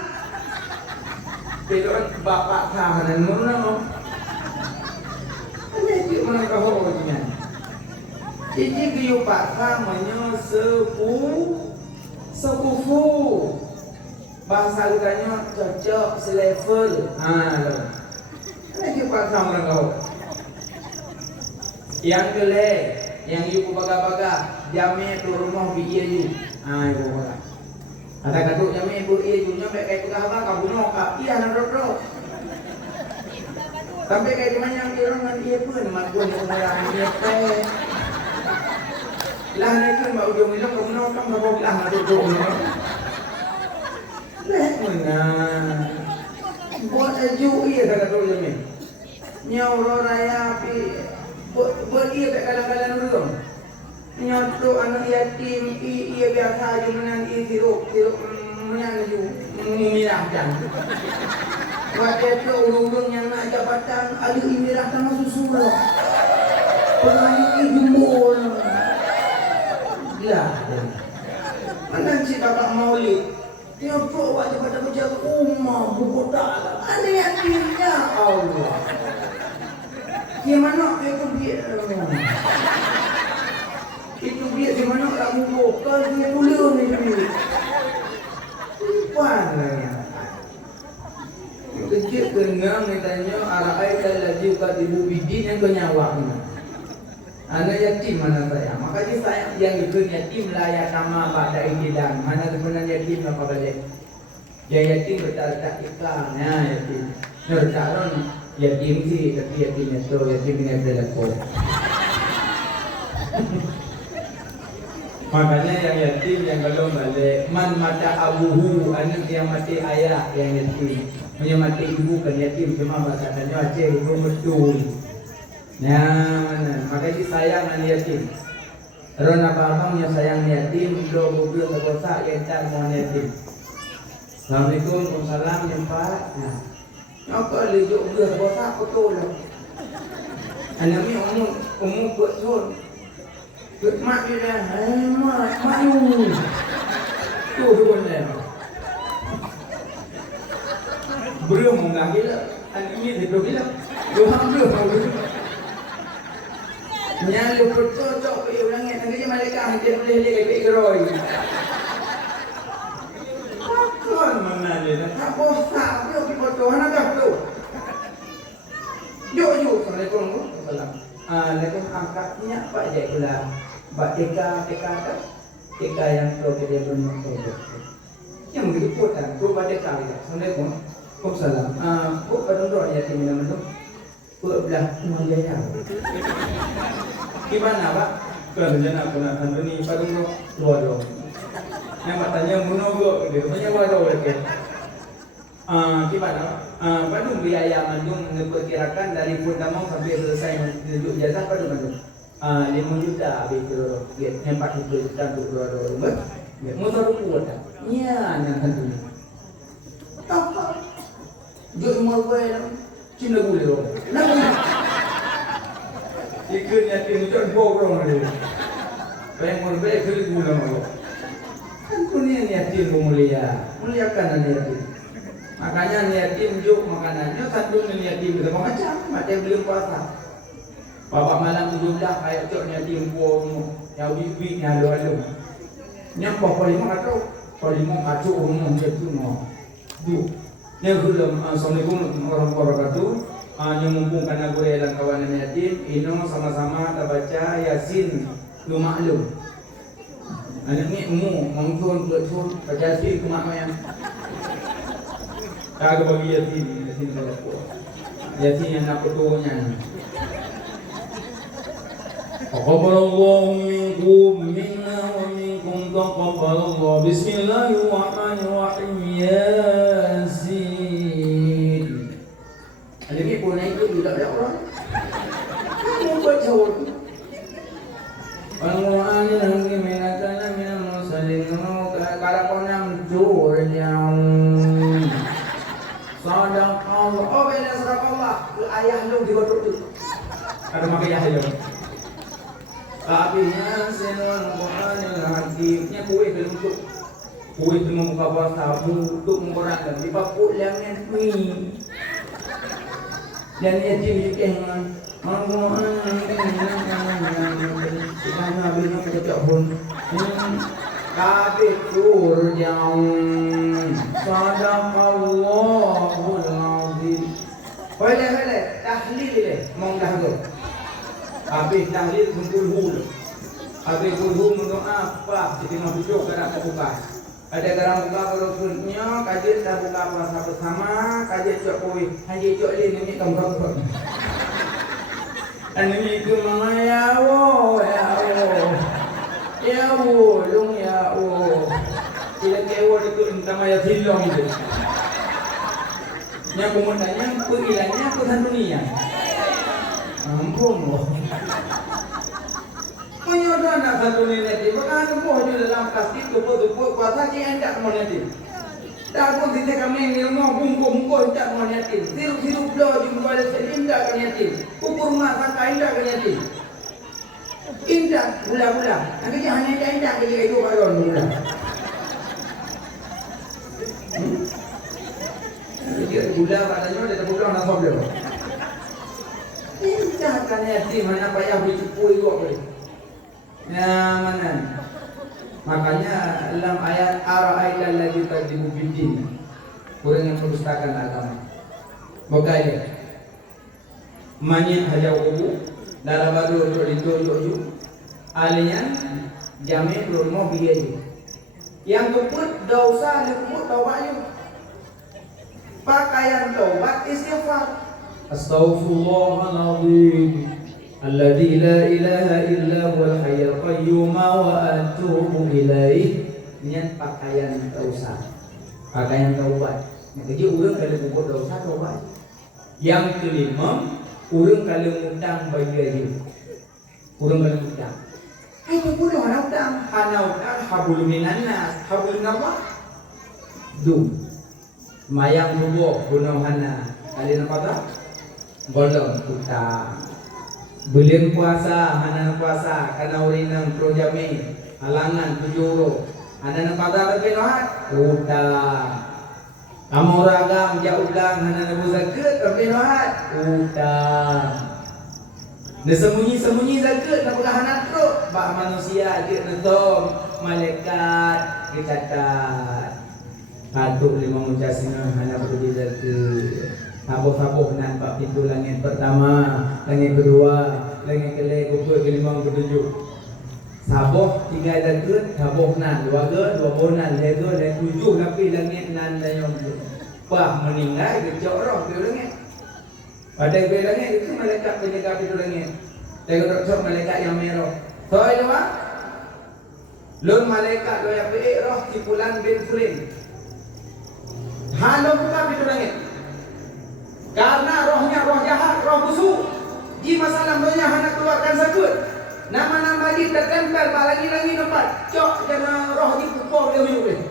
bedoan bapak kanan mana, anda itu mana kau punya, jadi kau patah mana sepupu. Bahasa lukanya cocok selevel. Ini kita sama kau. Yang kele, yang ibu baga-baga, jame tu rumah biye you. Ibu baga. Ada kata jame ibu iye you nya kayak tukar apa kau bunuh kau iya nak dok. Sampai kayak gimana yang kira dengan iye pun mak pun orang iye teh. Lah nak tu mak ujung itu kau bunuh kau nak bilang nak dok. Mana buat aju iya kata tu je ni. Nyawa raya pi buat iya kat kalang-kalang dulu. Nyawa anak yatim iya biasa aja menan iya tiruk menan aju mirah dan. Buat itu urung yang nak jabatan ada mirah sama susu lah. Pengayu jumbo. Lah. Mana si bapak Maulid? Dia bawa pada berjaga umma buku tak ada yang timnya Allah. Dia mana itu dia? Itu dia di mana kamu buka dia dulu ni dia. Pananya. Kecil kenang katanya araita allazi qadibu bidin yang kenyawanya. Anak yatim mana saya? Makanya saya yang itu yatim layak nama pada ikidan. Mana sebenarnya yatim apa balik? Yang yatim bertarikah iklan, yatim. Nurcaron yatim sih, tapi yatimnya so yatimnya berlaku. Makanya yang yatim yang belum balik, man mata abuhu, anak yang mati ayah yang yatim. Yang mati ibu kan yatim cuma bahasanya Aceh itu betul. Nah, makanya sayang anak yatim. Rona abang yang sayang yatim, do mobil terkosak yang tak mau yatim. Assalamualaikum, waalaikumsalam yang Pak. Nah, apa lijuk mobil terkosak betul lah. Anak ni umur betul. Mak dia dah, mak you. Tu pun dah. Belum mengang gila. Anak ni dia belum gila. Belum. Yang lu bercocok ke orang yang nanti mereka hanya boleh lebih geroi. Takkan mana dia? Tak bosan. Dia pergi berdoa nak tu. Yo. Assalamualaikum. Lepas angkatnya Pak Jek pula. Pak TK kan? TK yang pro dia benar tu. Yang begitu pun kan? Tu Pak TK kita. Assalamualaikum. Waalaikumsalam. Bu pada ya tim nama tu. Belah menjaya. Gimana Pak? Kerjanya aku nak ni padung luar. Yang matanya menunggu dia punya luar lagi. Gimana? Padung biaya mandung diperkirakan dari Purnama sampai selesai menunjuk jasa padung. 5 juta habis tu dia tempat itu untuk luar. Motor kuat tak? Ya, yang tentunya. Apa? Jom mawar Cina boleh dong. Ikan yatim itu borong dia. Bayang berbeza kulit gula malu. Kan punya yatim muliakan anak yatim. Makanya yatim juk makanannya sandung yatim itu macam macam belum puasa. Bapak malam 17 kayak cok yatim pun yang bibi halu-halu. Nyampa paling kacau umum itu mau. Yang belum Assalamualaikum warahmatullahi wabarakatuh. Yang mumpung karena gue dan kawan yatim, ino sama-sama kita baca Yasin lu maklum. Anak ni mungkin betul baca Yasin kemakan. Kagak bagi Yasin kalau Yasin yang nak petuanya. Taqabbalallahu minkum minna wa minkum taqabbalallahu. Bismillahirrahmanirrahim. Yasin. Ada ni pun naik tu tidak ada orang. Kamu baca word. Al-Quran yang minatana minal mursalin. Kalau kau nam jur yang sadaqallah. Oh, bela sadaqallah. Ayah lu di kotak tu. Ada makai ayah lu. Abinya senang Quranil Hakimnya kue bentuk kue itu membuka puasa untuk mengurangkan di papuk yang ni dan yatim juga yang Al-Quran dengan Nabi yang kecak pun kabeh turja'un sadaqallahul azim. Boleh tahlil dia mau dah tu. Habis tahlil kulhu. Habis kulhu mendoa apa? Jadi mau duduk gerak tak buka. Ada garang buka kalau sunnya, kajian tak buka puasa bersama, kajian cok koi, haji cok lin ni kamu. Ani ku mama ya wo. Ya wo, long ya wo. Tidak kewo itu entah maya silong itu. Yang kemudiannya pengilangnya Tuhan dunia. Ampun loh. Menyodor nak satu nenek, bukan boh di dalam kasih tubuh kuasa dia hendak menetin. Dah pun kita kami ni rumah bungkus hendak menetin. Sirup bloh jumpa ada hendak menetin. Kukur rumah sangka hendak menetin. Indah bula. Nanti jangan hendak kerja itu baron bula. Dia bula katanya dia tak bula nak sob dia. Indah kan yatim mana payah beli cupu itu apa ni? Ya mana? Makanya dalam ayat ara'aita allazi tukadzibu biddin. Orang yang mendustakan agama. Makanya manyit hajau kubu dalam baru untuk ditunjuk alian jamin rumah biaya. Yang keput dosa luput taubat. Pakaian taubat istighfar. Astaghfirullahaladzim alladzi la ilaha illa huwal hayyul qayyum wa atubu ilaih. Niat pakaian dosa, pakaian taubat. Jadi orang kalau buat dosa taubat. Yang kelima, orang kalau utang bagi dia. Orang kalau utang. Itu pun orang utang. Ana utang habul minan nas, habul apa? Dum. Mayang rubuh gunung hana. Kalian apa tak? Bolong utang. Belin puasa, hana puasa, kana urinang projami, halangan tujuro. Hana pada tapi nohat utang. Kamu ragam jauhlang hana nabu zakat tapi nohat utang. Sembunyi zakat nak pegang hana truk, bak manusia dia netom, malaikat dicatat. Patuk lima mujasina hana pergi zakat. Sabuh-sabuh nampak pintu langit pertama, langit kedua, langit kelima, ketujuh. Sabuh tiga zakat, sabuh nan dua bonan, lega dan tujuh tapi langit nan dan yang bah meninggal kecok roh pintu langit. Pada pintu langit itu malaikat penjaga pintu langit. Tengok sok malaikat yang merah. Soal apa? Lun malaikat lo yang roh tipulan bin Furin. Halo buka pintu langit. Karena rohnya roh jahat, roh busuk. Ji masalah rohnya hendak keluarkan sakut. Nama-nama dia tertempel lagi nampak. Cok jangan roh di pukul dia hidup.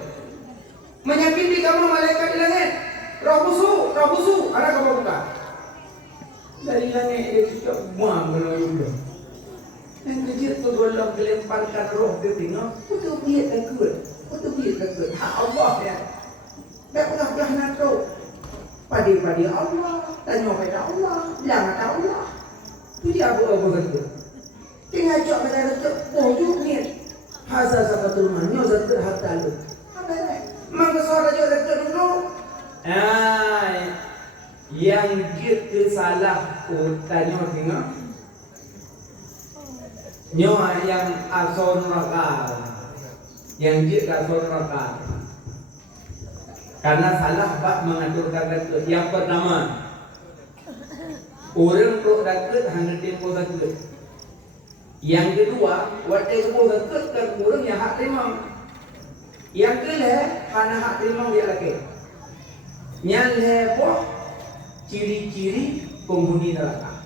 Menyakiti kamu malaikat di langit. Roh busuk. Ada kamu buka. Dari langit dia cok buang kalau hidup. Yang kecil tu golong kelemparkan roh dia tengok. Betul biar takut. Hak Allah ya. Tak pernah nak tahu. Pada Allah, tanya pada Allah, bilang pada Allah. Itu dia apa kata. Tinggal cak pada kata, bodoh ni. Hazar sabatul manyo zakat hatta lu. Apa ni? Mangga suara jo zakat dulu. Yang kita salah tanya tengok. Nyo yang asal neraka. Yang dia asal neraka. Karena salah bab mengaturkan zakat. Yang pertama, orang pro zakat hanya tempoh zakat. Yang kedua, waktu itu dekat kurang yang hak terima. Yang kelih, karena hak terima dia lagi. Yang lepoh ciri-ciri penghuni neraka.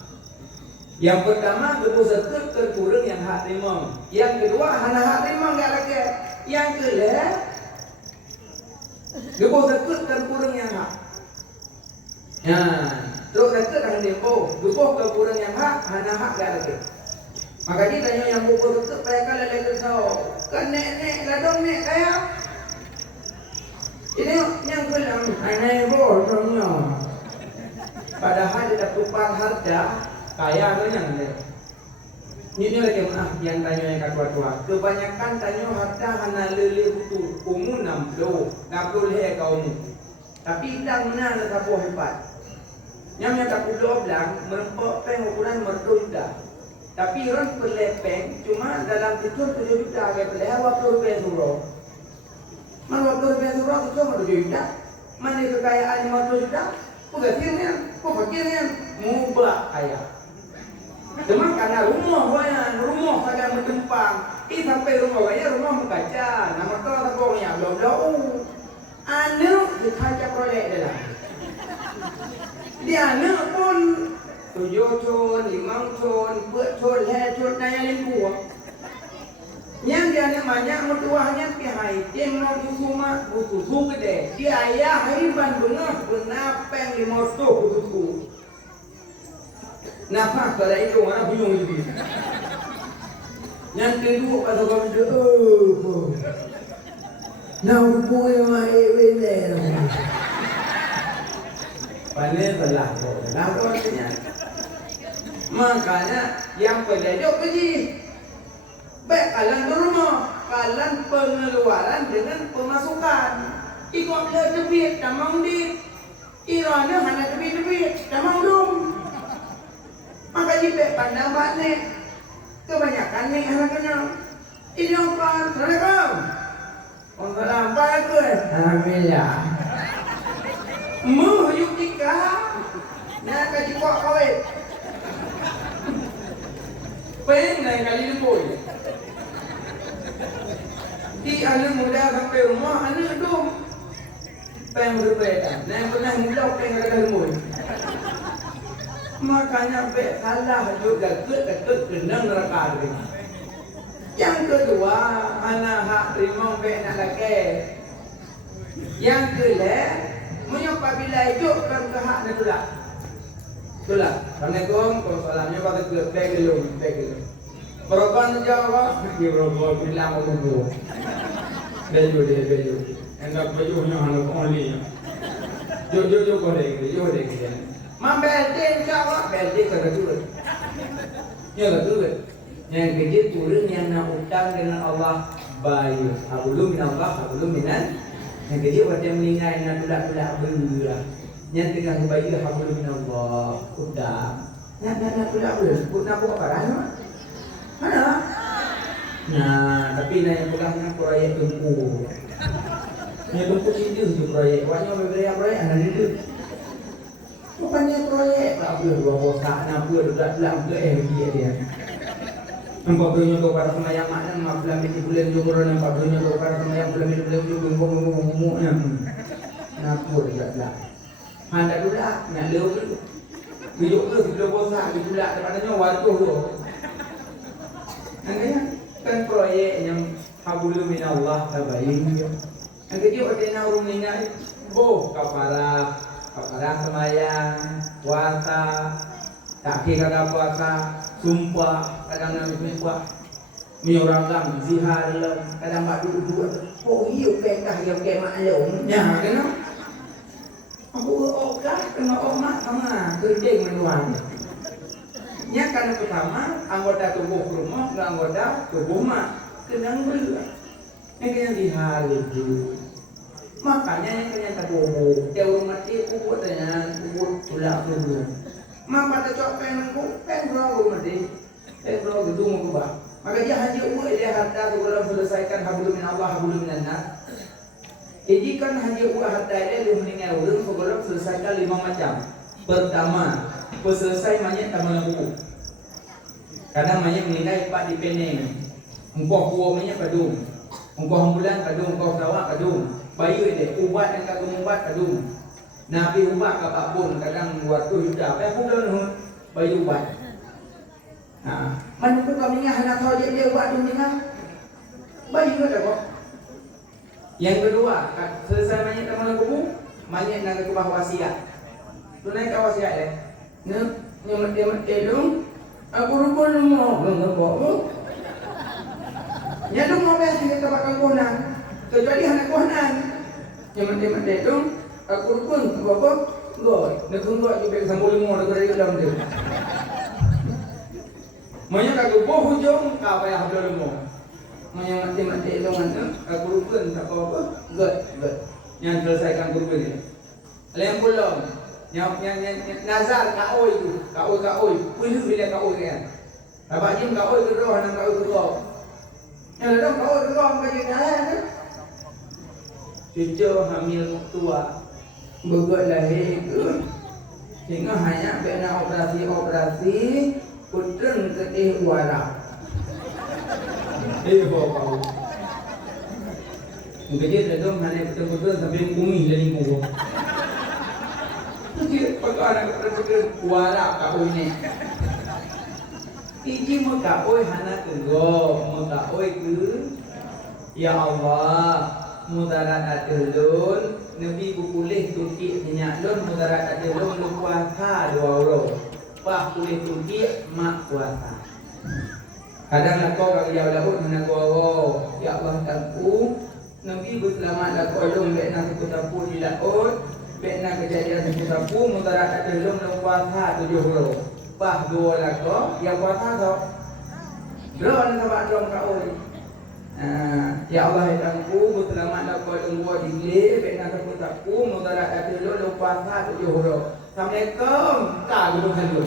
Yang pertama, dekat kurang yang hak terima. Yang kedua, karena hak terima dia lagi. Yang kelih, dekat kurang yang hak. Terus dekat dengan dempo, dekat kurang yang hak, karena hak dia lagi. Maka dia tanya yang buku tutup kaya kalau lagi tahu kan nek ladong nek kaya ini yang bilang aneh bol tanya padahal dia tukar harga kaya tu yang dia ini lagi yang tanya yang tua kebanyakan tanya harga hana lele betul umum 60 he kaum tapi dang mana nak apa hebat yang tak perlu bilang merempok peng ukuran merduda. Tapi orang berlepeng cuma dalam tidur 7 juta agak pelihara 20 rupiah surau. Mana 20 rupiah surau itu cuma 7 juta. Mana kekayaan 50 juta? Kok fakirnya mubah kaya. Cuma karena rumah saja berkembang. Sampai rumah banyak rumah membaca. Nama tu takutnya belum. Anu dikaca proyek dalam. Dia anu pun 7 chôn, 5 chôn, 10 chôn, 2 chôn, naya lingkuwa. Yang dia ni banyak mertuanya pihai, dia mau susu gede. Dia ayah hariban benar peng 500 susu. Napa kalau itu mana bingung itu. Yang kedua kata kamu tu, nak buat mai benar. Panen belah tu, artinya. Makanya yang penduduk pergi baik kalian rumah, kalian pengeluaran dengan pemasukan. Ikut le debit, tak mau di. Irana hanya debit, tak mau dong. Maka jipek pandang balik. Kebanyakan ni anaknya. Ini apa? Assalamualaikum. Waalaikumsalam. Bagus. Alhamdulillah. Muhyuk nikah. Nak kaji kok kawin. Peng lain kali lembut. Di anak muda sampai rumah, anak dong. Peng berbeda. Yang pernah muda peng ada lembut. Makanya pek salah juga dekat kenang neraka ini. Yang kedua, anak hak terima pek nak laki. Yang kedua, menyapa bila hidupkan ke hak nak tulak. Itulah. Assalamualaikum. Salamnya pada ke pegelo. Perempuan jawab, dia berbuat bilang dulu. Baju. Enggak bajunya hanya only. Jo korek. Mambel jawab, bel ke dulu. Ya dulu. Yang kerja turun yang nak utang dengan Allah bayu. Habulum minan. Yang kerja waktu meninggal nak tulak berlah. Yang tengah bayi habulum minallah udah nak pula buat apa mana nah tapi yang pegangnya proyek tungku itu proyek wanya proyek anak itu bukannya proyek tak boleh dua bosak nak boleh dia nampak dunia tu para semayang makna maaflah mesti bulan jumlah nampak dunia tu para semayang bulan jumlah nak boleh Handa dulu nak leu tu. Hidup tu sudah bosan dulu daripadanya waktu tu. Angkanya kan proyek yang habulum minallah tabayin. Angkanya dia ada orang meninggal, kafarah semayang, puasa, tak kira puasa, sumpah, kadang sumpah, menyorangkan zihar, kadang mak dulu. Hiup pekah yang maklum. Ya, kenapa? Aku kena omak sama kerja menuan. Yang karena pertama anggota tubuh rumah dan anggota tubuh mak kena berdua. Yang kena dihalu. Makanya yang kena tubuh. Dia rumah mati kubur dengan kubur tulak dulu. Mak pada cok pengrol rumah dia. Pengrol gedung kubah. Maka dia hanya dia harta tu kalau selesaikan habulum min Allah habulum min nas. Jadi kan hanya buat harta dia meninggal orang sebelum selesaikan 5 macam. Pertama, selesai banyak taman buku. Kadang banyak menilai pak di Penang. Engkau kuah banyak padung. Engkau ambulan padung, engkau sawak padung. Bayu ini ubat yang kagum ubat padung. Nabi ubat kakak pun kadang waktu sudah. Apa pun dah bayu ubat. Nah, mana tu kami ingat anak tahu dia ubat tu ni kan? Bayu ada kok. Yang kedua, selesai banyak teman kubu, banyak nak ke bawah wasiat. Tu naik ke wasiat eh. Dia dong. Aku rukun rumah, belum apa. Ya dong mau besi kita bakal konan. Kecuali anak konan. Yang dia dong. Aku rukun apa? Gol. Nak tunggu juga sambul rumah dari dalam dia. Banyak aku boh hujung kau payah habis rumah. Mati dong anda. Aku rukun tak apa. Gol. Yang selesaikan rukun ni. Lem belum. Yang nazar kaoi tu, kaoi, pilih bila kaoi kan. Abang jim kaoi ke roh, nang kaoi ke roh. Yang ada kaoi ke roh macam ni kan. Cucu hamil tua, begot lahir tu, sehingga hanya kena operasi, putren ketih wara. Kau. Mungkin dia dah hanya betul-betul sampai bumi jadi kubur. Perkara kuara kau ini. Iji mengkau hana kego, mengkau ke. Ya Allah, mudarat adelun, Nabi bukulih tungki minyak lun, mudarat adelun lu puasa 2 euro. Bah kulih tungki mak puasa. Kadang lakau kau jauh lahut hana kau. Ya Allah tapu, Nabi berselamat lakau lun baik nasi kutapu di laut. Pernah kejadian sesuatu mudarat ada lom puasa 7 euro. Bah 2 lako yang puasa tau. Drone sama drone kau ni. Ya Allah etangku berselamat lako lom buat dile pernah sesuatu mudarat ada lom puasa 7 euro. Assalamualaikum. Tak belum halu.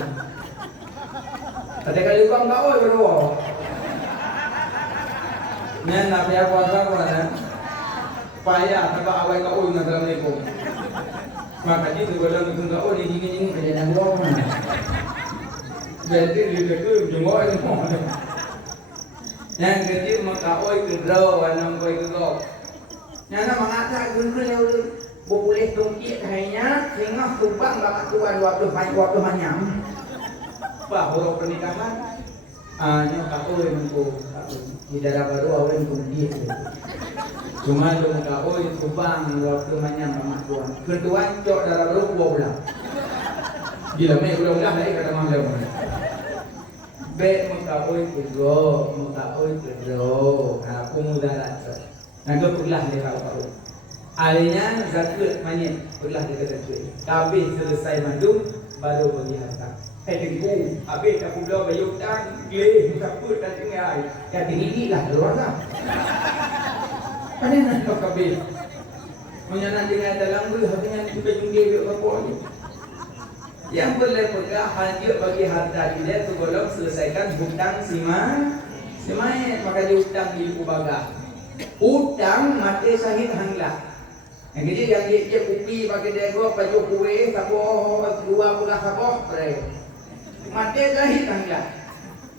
Ada kali kau bro. Nan nak payah puasa mana? Payah sebab awal kau dengan assalamualaikum. Maka dia tu kalau kita kau ni gini kerja nak buat mana? Jadi dia tu jumpa semua. Yang kecil maka oi kedro, anam oi kedro. Yang nama mengatakan guna yang boleh tungki hanya sehingga tumpang bapak tuan waktu banyak. Bah baru pernikahan. Nyo kak oi mengko di daerah baru awal tungki. Cuma lu muka oi subang waktu banyak bapak tuan. Kedua cok darah baru 2 bulan. Gila mai bulan-bulan lagi kata malam. Bet muka oi kedro. Aku mudarat. Naga pullah dia kau. Alinya zakat banyak pullah dia zakat. Habis selesai mandum baru bagi harta. Tengku, habis aku bilang bayar hutang, gilih, musafir dan tinggal. Ya tinggi lah keluar lah. Ada nak kau kabel. Menyenang dengan dalam tu, hatinya juga junggih ke apa ni. Yang boleh pegang hanya bagi harta dia tu golong selesaikan hutang simai maka dia hutang di ubaga. Hutang mati sahid hanglah. Yang jadi yang dia kupi bagi dia gua paju kuih saboh 2 bulan saboh pre. Mati sahid hanglah.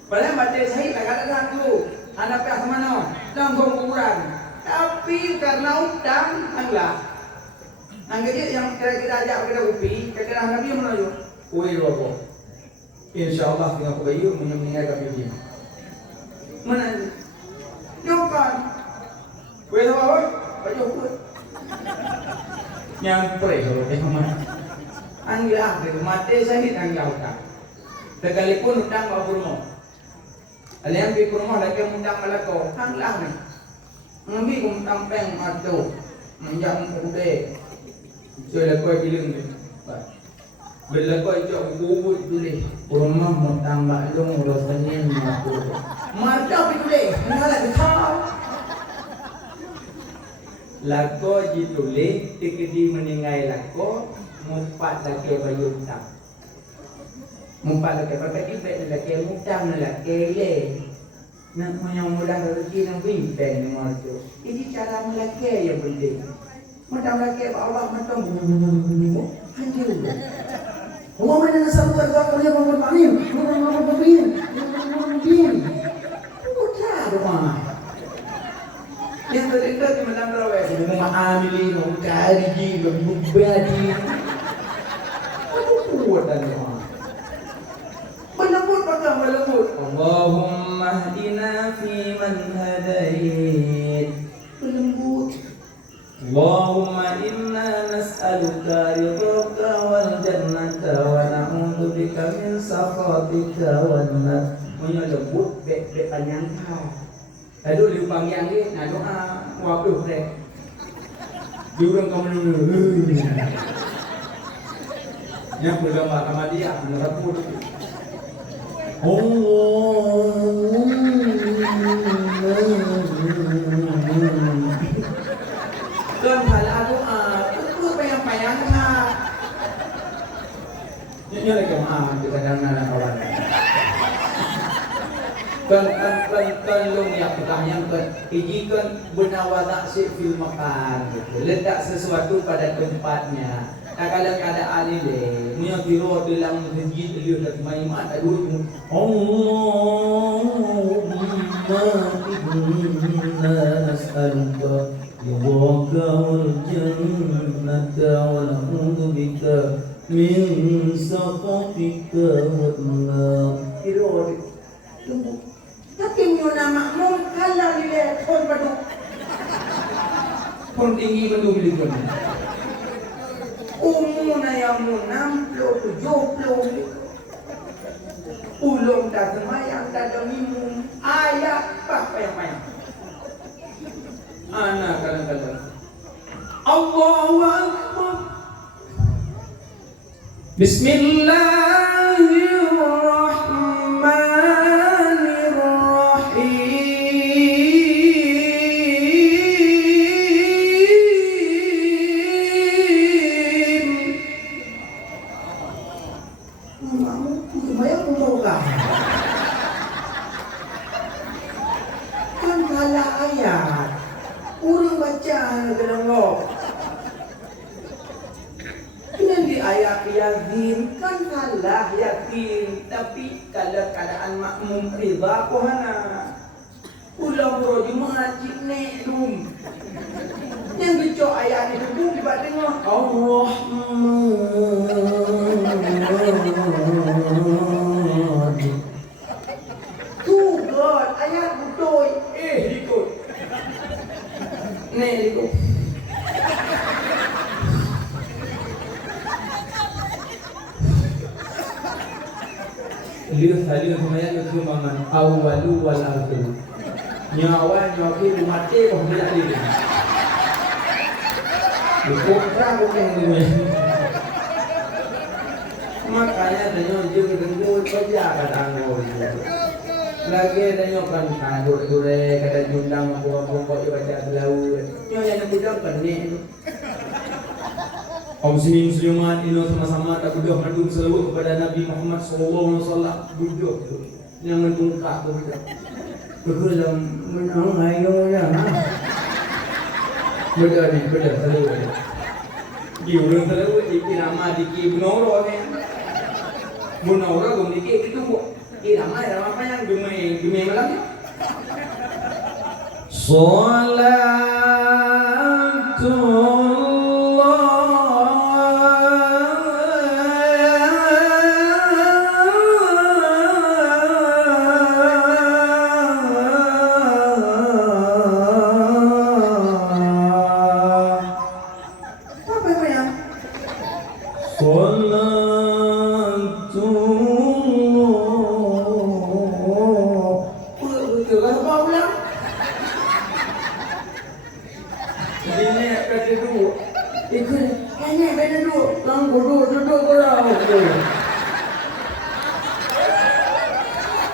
Padahal mati sahid tak ada tu. Anak pihak mana? Langsung kuburan. Tapi karena hutang hanglah. Angga dia yang kira-kira ajak kita upi, kira-kira Nabi menayu. Oi robo. Insyaallah dengan kebayu meninggal kami dia. Mana? Jokan. Kowe tahu apa? Baju apa? Nyampe kalau tengok. Angga ke mati sahid angga hutang. Sekalipun hutang apa rumah. Alian pi rumah lagi hutang malako. Angga ni. Ngambi hutang peng matu. Menjam kude. Saya kau bilang tu, bila kau jauh kubur tulis, rumah mutang maklum rasanya matu. Mata tulis, mana kau? Lako ditulis, tikedi meninggal lako, mumpat laki bayu hutang. Mumpat laki pakai ibet laki hutang laki le. Nak menyambulah rezeki nak bimbang matu. Ini cara melaki yang penting. Macam lagi Allah macam bunyi hancur. Orang mana nasab buat kau dia bangun bangun, bangun. Din. Putra doa. Yang terindah di mana rawe, mau maamili, mau kariji, mau bubadi. Aku kuat dan doa. Melembut maka melembut. Allahumma hdina fi man hadait. Melembut. Allahumma inna nas'aluka ridhaka wal jannata wa na'udzu bika min sakhatika wan nar. Melembut bek panjang kau. Aduh liu panjang ni, nak doa waduh deh. Diurang kamu dulu. Yang bergambar sama dia, meneraput. Tuan hala doa, itu payang-payang lah. Ini lagi maaf kita jangan kawan. Kan long yang pertanyaan kan, ijikan benawadak si fil makan, letak sesuatu pada tempatnya. Kalau keadaan ini, punya tiro dalam masjid dia dah main mat tak dulu. Allahumma inna nas'aluka ridhaka wal jannata wa na'udzu bika min sakhatika wan nar. Tiro tunggu. Tapi punya nama mung kalau dilihat pun padu. Pun tinggi betul betul. Umuna yang mu 60, 70. Ulung dah semayang, dah minum. Ayat apa yang payang? Anak kadang-kadang. Allahu Akbar. Bismillahirrahmanirrahim. Kan kalah ayat urang baca dalam log ini di ayat yakin kan kalah yakin tapi kalau keadaan makmum rida kohana ulang roji mengacik rum yang dicok ayat itu buat dengar Allah God, ayat betul. Ikut. Nih ikut. Lihat semuanya itu mangan awalu wal akhir. Nyawa nyawa mati kok tidak ini. Ikut terang ini. Makanya dengan jenggot kerja kadang lagi ada nyokan kaduk dure kata jundang pokok-pokok yo baca belau nyo yang budak pening kaum musliman ino sama-sama tak budak ngandung selawat kepada Nabi Muhammad sallallahu alaihi wasallam budak yang ngentungkak budak begulam menang ayo ya budak ni budak selawat diurang selawat iki nama diki bunoro ni bunoro gum diki itu ramai apa yang gemai malam ya? Apa ya?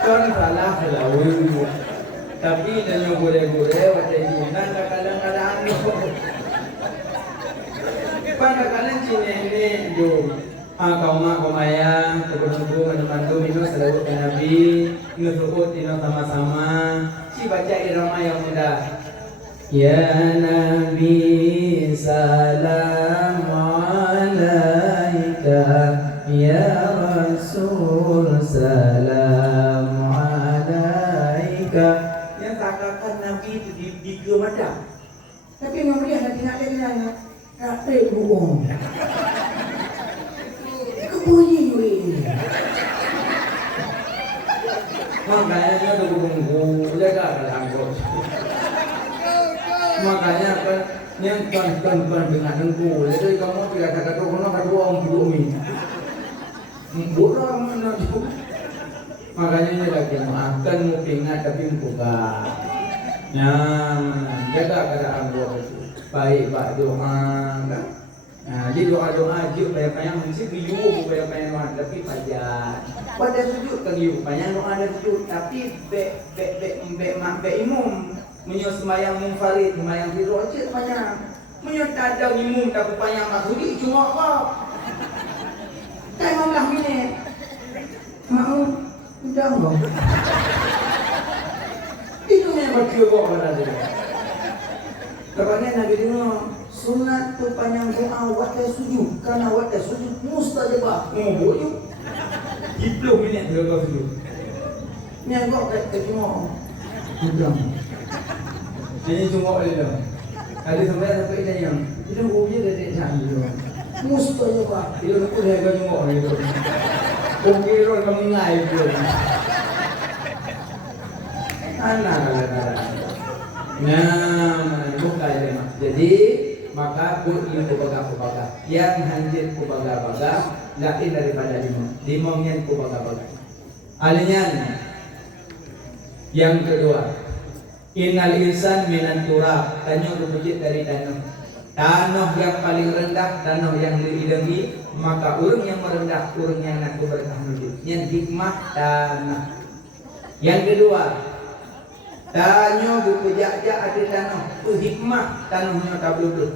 Kan salah lalu tapi dan boleh-boleh macam Yunan kadang-kadang pada kalian Cina ini do kaum ayah kebetulan mandu minum selalu Nabi nusukut ino sama-sama si baca irama yang mudah ya Nabi salam alaika ya Rasul salam alaika yang takkan Nabi itu di Madang. Tapi memang dia nanti nak lihat tak bohong. Kebunyi weh. Makanya dia tu bungku jaga kalau angkut. Makanya kan yang kan dengan engkau. Jadi kamu tidak kata kau nak bohong bumi. Bodoh mana tu. Makanya dia lagi maafkan mu ingat tapi buka. Jaga keadaan doa itu. Baik doa kan. Jadi doa-doa je banyak-banyak mesti biu banyak-banyak tapi pajak. Pada sujud kan biu banyak doa ada sujud tapi be imum menyo sembahyang munfarid sembahyang tidur aja banyak. Menyo tak ada imum tak banyak maksud cuma apa? Tak 15 minit. Mau udah mau. Itu yang berkira pada dia. Kapagnya Nabi dengar sunat tu panjang doa waktu sujud karena waktu sujud mustajabah. Boleh. 20 minit dia kau sujud. Ni agak kat cuma. Udah. Jadi cuma boleh dah. Ada sampai dia yang itu boleh dia tak cari. Mustajabah. Dia aku dah agak cuma itu. Okey roh kamu ngai tu. Anak. Bukan lemah. Jadi maka pun ia kubaga-kubaga. Yang hanjit kubaga-baga lain daripada limong yang kubaga-baga. Alinya yang kedua, innal insan minan turab. Tanah berwujud dari tanah. Tanah yang paling rendah, tanah yang diidengi. Maka orang yang merendah, orang yang nak berkah hidup. Yang hikmah tanah. Yang kedua, tanah buku jak-jak ada tanah. Hikmah tanahnya tak blublu.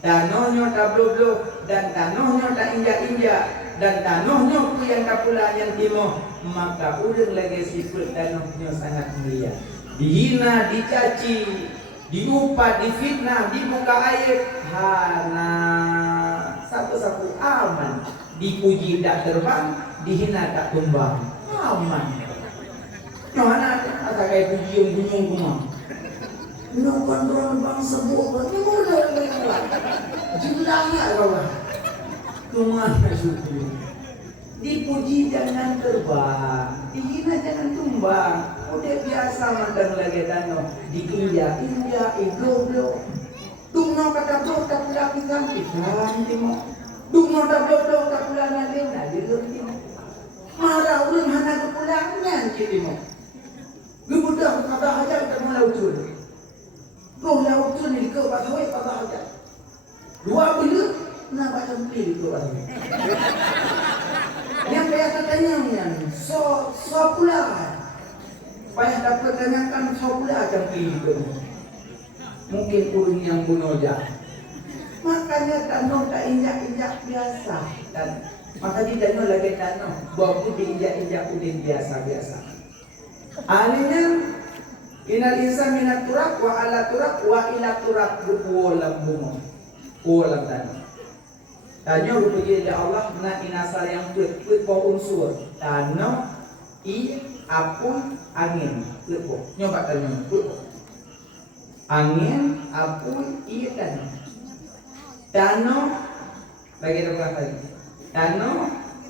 Tanahnya tak blublu dan tanahnya tak injak-injak dan tanahnya pun yang tak pula yang timur. Maka orang lagi sifat tanahnya sangat mulia. Dihina, dicaci, diupat, difitnah, dibuka air. Hana sapu-sapu aman. Dipuji tak terbang, dihina tak tumbang. Aman. Mana ada kayak pujian-pujian kumah. Nak kontrol bangsa buat ni boleh lewat. Jilangnya kawan. Kemana syukur? Dipuji jangan terbang, dihina jangan tumbang. Udah biasa mandang lagi tanah. Diinjak-injak, iglo-glo. Tunggu kata bro tak pula pisang timo. Tunggu kata bro tak pula nalena timo. Marah ulun hana kepulangnya timo. Gebudak kata hajar tak mau ucul. Roh laut ucul ni ke pasoi kata hajar. Dua bila nak baca beli ke pasoi. Yang biasa tanya yang so pula. Payah dapat tanyakan so pula jam itu. Mungkin urung yang bunuh jah. Makanya tanah tak injak-injak biasa dan maka di tanah lagi tanah bawa diinjak-injak udin biasa-biasa. Alinya inal insan minat turab wa ala turab wa ila turab bukulam bunga kulam tanah. Tanya rupuji oleh Allah na inasal yang put po unsur tanah apun angin put po. Nyoba tanya put po. Angin, apun, tanah. Tanah lagi ada berapa lagi? Tanah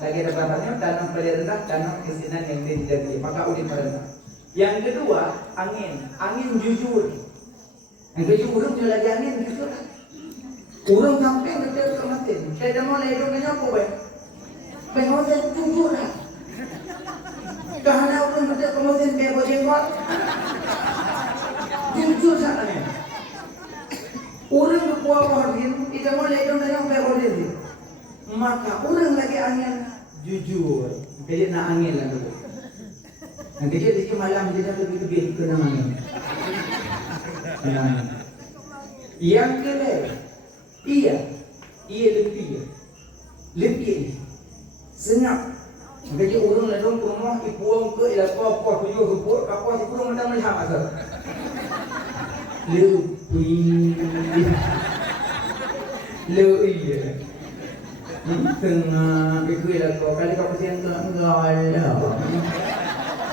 lagi ada berapa? Tanah paling rendah, tanah kesinan yang dijaga. Maka udin rendah. Yang kedua, angin. Angin jujur. Yang kedua, urang juga lagi angin jujur. Urang sampai betul ke mesin. Saya dah mulai hidupnya apa baik? Pengen saya jujur lah. Kerana urang betul ke mesin dia berjenggot. Jujur sangat. Orang berpuas hardin, tidak boleh dong yang berhardin. Maka orang lagi angin jujur. Jadi nak angin lah dulu. Nanti dia di malam dia dah lebih kena angin. Yang kedua, iya lebih senyap. Jadi orang ladong ke rumah ibuang ke ila apa tujuh rumput apa si kurang macam melihat asal. Lebih tengah berkuih lah kau kali kau pasien tu enggak lah.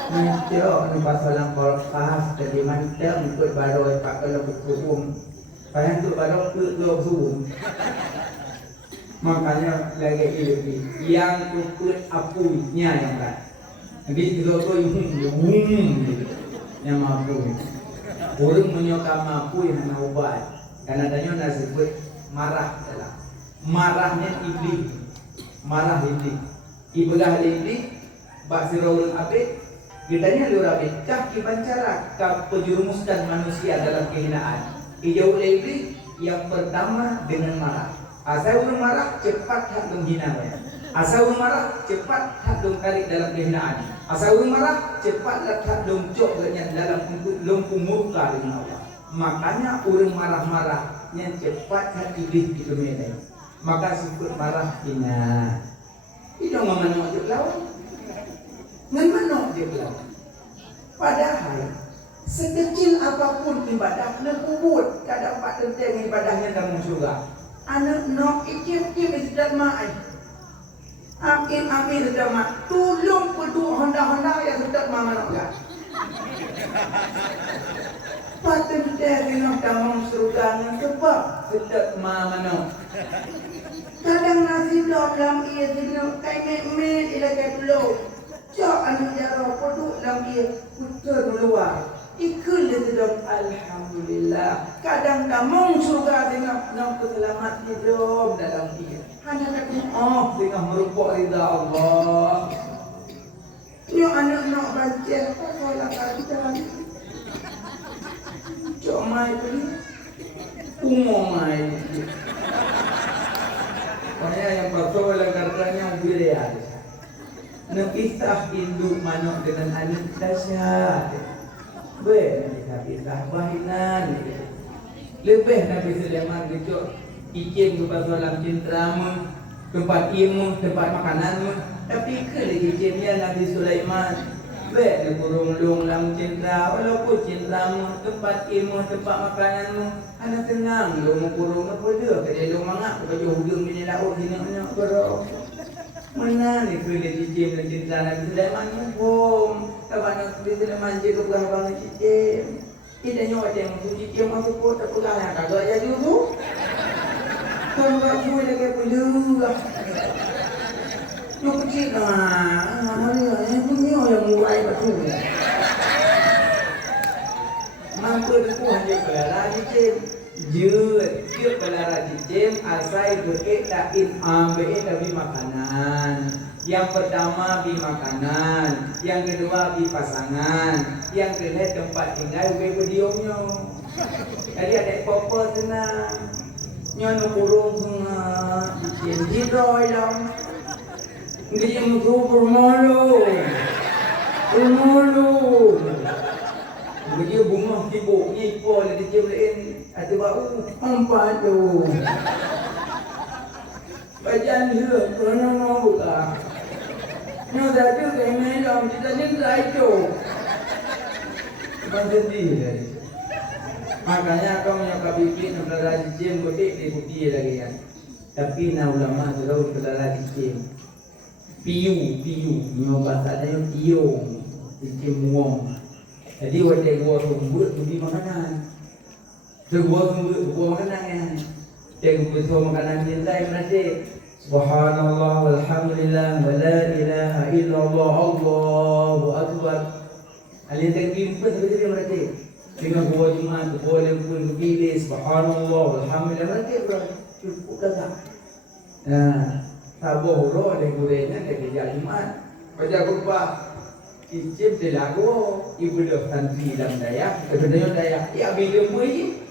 Mencok ni pasal yang kolkas jadi mantap ikut baroi pak kalau berkumpul. Pasal tu baroi tu zoom. Makanya lagi ini yang ikut apunya yang kan. Jadi kita tu yang mampu. Orang menyokap mampu yang nak ubat. Kadang-kadang nasi buat marah dalam. Marahnya iblis. Marah iblis. Ibadah iblis. Bak sirah abid. Ditanya lu Rabi, kah kibancara kah penjerumuskan manusia dalam kehinaan? Ijau iblis yang pertama dengan marah. Asal orang marah cepat hak menghina. Asal orang marah cepat hak tarik dalam kehinaan. Asal orang marah cepat hak cok dalam lumpuh murka dengan Allah. Makanya orang marah-marah yang cepat hak iblis di dunia. Maka sebut marah hina. Itu memanok je lawan. Memanok je lawan. Padahal sekecil apapun ibadah nak kubut kadang pak tentang ibadahnya dalam surga. Anak nok ikip-ikip sedang mai. Amin sedang mai. Tolong pedua Honda yang sedang mana nak. Pak tentang dengan dalam surga yang sebab sedang mana. Kadang nasi dok dalam ia sedang kai mek ila kai belum. Cak anu jaro produk dalam ia putar luar. Ikut dia sedang alhamdulillah. Kadang damung surga dengan nak selamat hidup dalam ia. Hanya nak dengan merupakan ridha Allah. Ni anak nak baca pasal kadang. Cak mai beli. Umur mai. Pokoknya yang pasal katanya budaya. Nakisah induk manok dengan anak dahsyat. Kisah bahinan. Lebih Nabi Sulaiman gitu. Ikim kepada dalam cintramu, tempat ilmu, tempat makananmu. Tapi ke lagi cimnya Nabi Sulaiman. Dia kurung-lung dalam cintra. Walaupun cintramu, tempat ilmu, tempat makananmu, anak tenang. Lu mau kurung apa dia? Kedai lu mangak. Baju hujung bini laut hinak-hinak berok. Mana ni boleh cicim dan cinta Nabi Sulaiman hukum. Kapan Nabi Sulaiman je ke pegah bangun cicim. Kita nyawa yang tu cicim masuk kota pegah yang kagak jadi tu. Kalau tak cuy lagi perlu lah. Yang kecil lah. Yang punya yang murai betul. Mampu tu hanya pelara cicim. Jut pelara cicim asai berkait takin ambil tapi makanan. Yang pertama bi makanan, yang kedua bi pasangan, yang ketiga tempat tinggal bi pediumnya. Jadi ada popo senang. Nyono kurung senang, cicim jidoi dong. Dia mengubur malu. Dia bunga sibuknya ipol dia cemlein ada bau empat tu. Bacaan dia kerana mau buka. Nak ada kemana dalam kita ni rajo. Macam dia. Makanya kau menyokap bikin saudara cicim gotik di bukti lagi kan. Tapi na ulama terus saudara cicim. Piu, nyokap saya piu, cicim wong. Jadi waktu gua rumbut tu di makanan. Gua rumbut gua makanan kan. Dia gua makanan cinta yang nanti. Subhanallah walhamdulillah wa la ilaha illallah Allahu akbar. Alih takbir pun terjadi nanti. Dengan gua Jumat boleh pun pilih subhanallah walhamdulillah nanti bro. Cukup dah. Nah, tabuh roh ada gorengnya dari Jumat. Baca rupa Icip dia lagu, ibu dah santri dalam Dayak. Sebenarnya Dayak, ya bila boleh.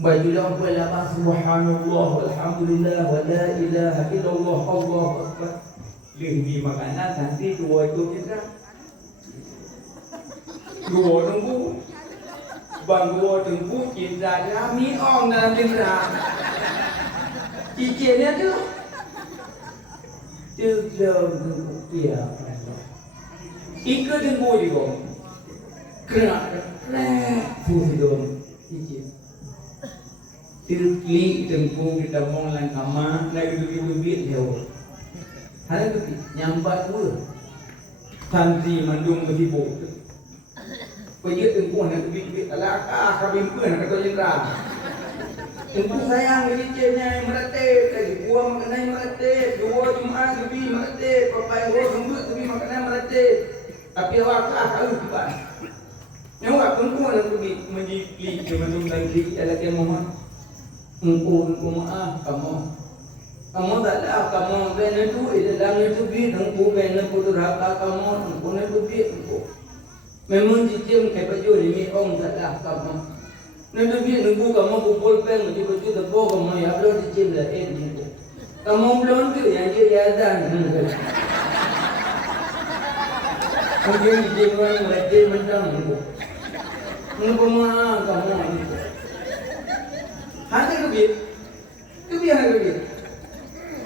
Baju lang pala subhanallah, alhamdulillah, wa la ilaha illallah, Allahu akbar. Lagi makanan santri dua itu kita. Dua tunggu. Bang dua tunggu kita kami ong dalam kita. Cicitnya tu. Tunggu dia. Ika tengku juga. Kerak. Fuh dong. Cicit. Tilki tengku kita mong lang kama. Lagi duit jauh. Hari tu nyambat pula. santri mandung berhibur. Pergi tengkuh nak bibit alaka kabimpeun kata jenderal. Tengkuh sayang cicitnya yang meratip, lagi buah makanan yang meratip, dua Jumaat lebih meratip, papai gua sembut lebih makanan meratip. Tapi awak kalau tiba. Yang awak tengkuh nak pergi menjadi ke mandung santri adalah kemohon. Engkau maaf kamu tak ada kamu bena duit dalam itu duit engkau bena putus raka kamu engkau nak duit engkau memang cicim kayak baju ini orang tak ada kamu nak duit engkau kamu kumpul peng baju tepuk kamu ya belum cicim lah engkau kamu belum tu yang dia azan mungkin cicim orang mereka mentang engkau maaf kamu hanya duit hanya duit.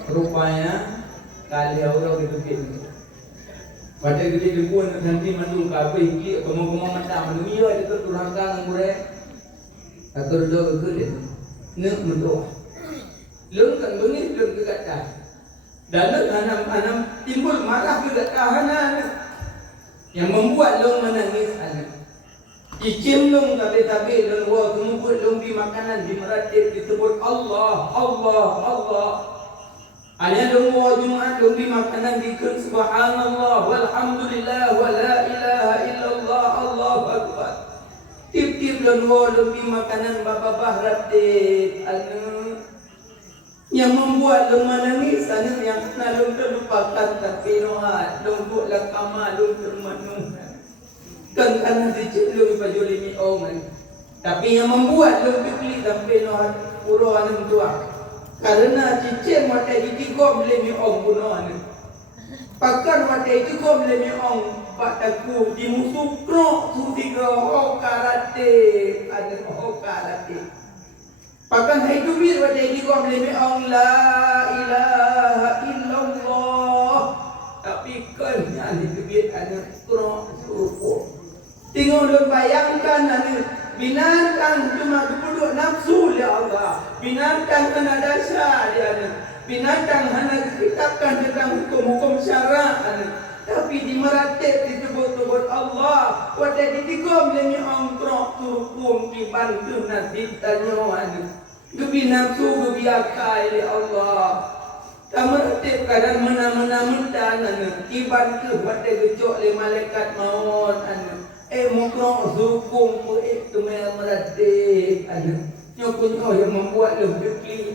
Rupanya kali orang itu gitu. Pada gede debuan nanti mandung kafe iki kamu mata manusia itu turangkan ngure atau do gede. Nek mendoa. Lung kan bunyi lung kata. Dan anam timbul marah juga tahanan yang membuat lung menangis anak. Icim lung tapi lung wa kemudian lung di makanan di meratib disebut Allah. Hanya dua Jumaat lebih makanan dikun subhanallah walhamdulillah wa la ilaha illallah Allahu akbar. Tip-tip dua lebih makanan bapa ratib anu yang membuat lu menangis anu yang lu terlupakan tapi noat lu buatlah kama lu termenung kan karena dicip lu pajuli mi oman tapi yang membuat lu pikir sampai noat puro anu tua karena cicing mata itu kau boleh mi ong punon. Pakan mata itu kau boleh mi ong pataku di musuh krok suti kau karate ada karate. Pakan itu bir mata itu kau boleh mi ong la ilaha illallah. Tapi kan yang itu bir ada krok suku. Tengok lu bayangkan ada binatang cuma duduk nafsu ya Allah. Binatang hanya dasar dia. Binatang hanya dikitabkan tentang hukum-hukum syara. Tapi di meratib disebut-sebut Allah. Wadah ditigom lemi ongkrok turkum kibantu nasib tanyawan. Dubi nafsu dubi akai ya Allah. Tak meratib kadang mena-mena mentan. Kibantu wadah gejok le malaikat maut. Mukrok hukum itu meratib. Nyokun yang membuat lebih kli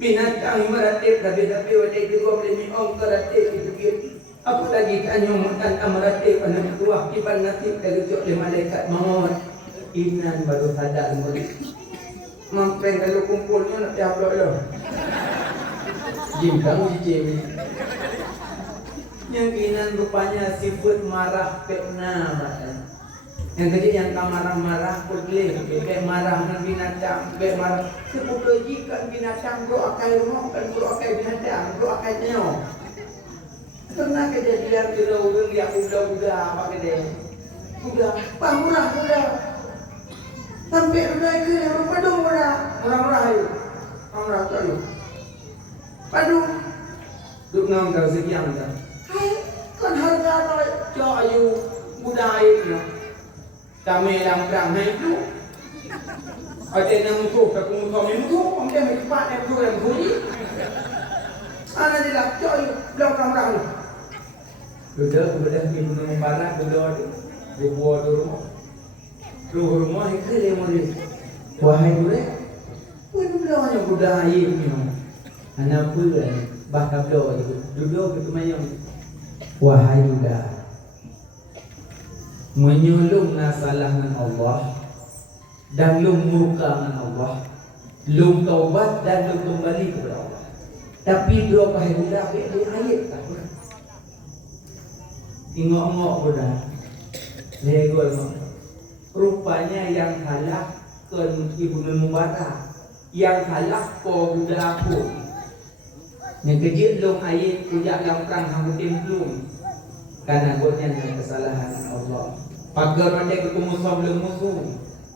binatang meratib tapi wadah itu kau boleh miong keratib itu gitu. Apa lagi tanya makan amratib anak tua kiban nasib dari jok le malaikat maut inan baru sadar mulai mampeng kalau kumpulnya nak diaplok lo jim kamu jim yang inan rupanya sifat marah pekna yang kecil yang tak marah-marah pergi kayak marah dengan binatang kayak marah sebut jika binatang bro akai rumah kan bro akai binatang bro akai nyok pernah kejadian di orang yang udah apa kedai udah bangunlah udah sampai udah ke yang padung murah ayo murah ayo padung duk ngam kau sekian kan kan harga cok ayu budaya kami dalam perang itu ada yang musuh tapi musuh kemudian cepat yang musuh yang bunyi anak dia coy belum orang sudah di gunung barat sudah dibuat rumah itu dia mulai wahai gue pun belum hanya budaya ini anak pula bahkan belum duduk ketemu yang wahai udah menyulung nasalah dengan Allah dan lum murka dengan Allah, lum taubat dan lum kembali kepada Allah. Tapi dua kahai budak di ayat tak pun. Tengok-tengok budak, legol. Rupanya yang halak ke Ibnu Mubarak, yang halak ko budak aku. Yang kecil lum ayat tidak yang perang hamutin belum. Karena godnya dengan kesalahan Allah. Pagar mati ketemu sebelum musuh.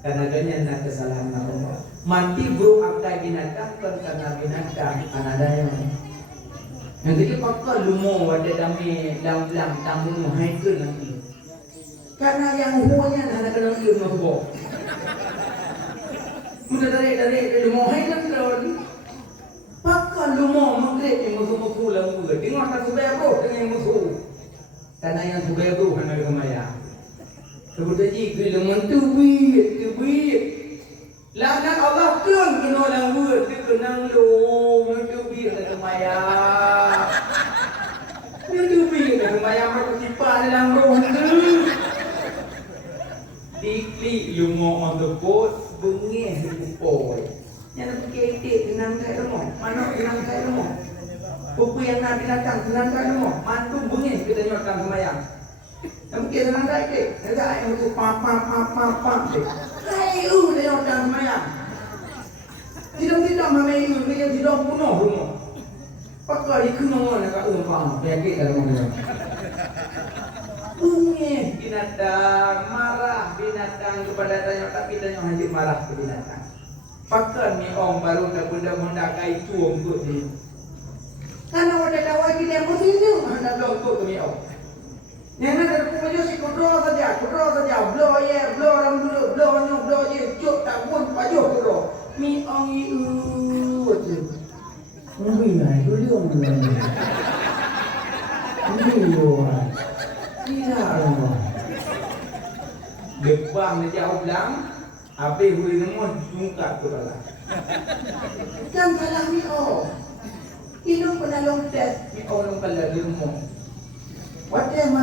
Karena godnya kesalahan Allah. Mati bro akai binatang kan karena binatang anadanya. Yang kita pakai lumo ada dami lam tamu hai ke nanti. Karena yang huanya nak kena ilmu masuk. Mudah dari lumo hai kan don. Pakai lumo mengkrep yang musuh lalu. Tengok tak subaya bro dengan yang musuh. Karena yang subaya bro hanya kemaya. Sebetulnya jika mentu bit. Laknat Allah kan kena orang buat dia kenang lu mencubi dengan maya. Mencubi dengan maya macam tipa dalam roh tu. Diklik lumo on the boat bengih kupoi. Yang nak ketik tenang kai rumah. Mana tenang kai rumah. Pupu yang nak binatang tenang kai rumah. Mantu bengih kita nyotkan semayang. Yang mungkin tenang kai ke. Ada yang tu pam. Hai dia orang semayang. Tidak mamai dia tidak punuh rumah. Pakai di kena nak umpang penyakit dalam rumah. Binatang marah binatang kepada tanya tapi tanya hanya marah ke binatang. Pakai ni orang baru dah benda kai tuang kot ni. Karena ada lawan kita mesti ni hendak dong kot kami orang. Yang ada punya si kodro saja, blow orang dulu, blow je, cuk tak pun pajuh kodro. Mi ong je. Mungkin itu dia orang. Tidak orang. Depan dia jauh bilang, apa hui semua jungkat tu lah. Kan salah mi ong. Ini pernah long test mi ong long kalau di rumah. Macam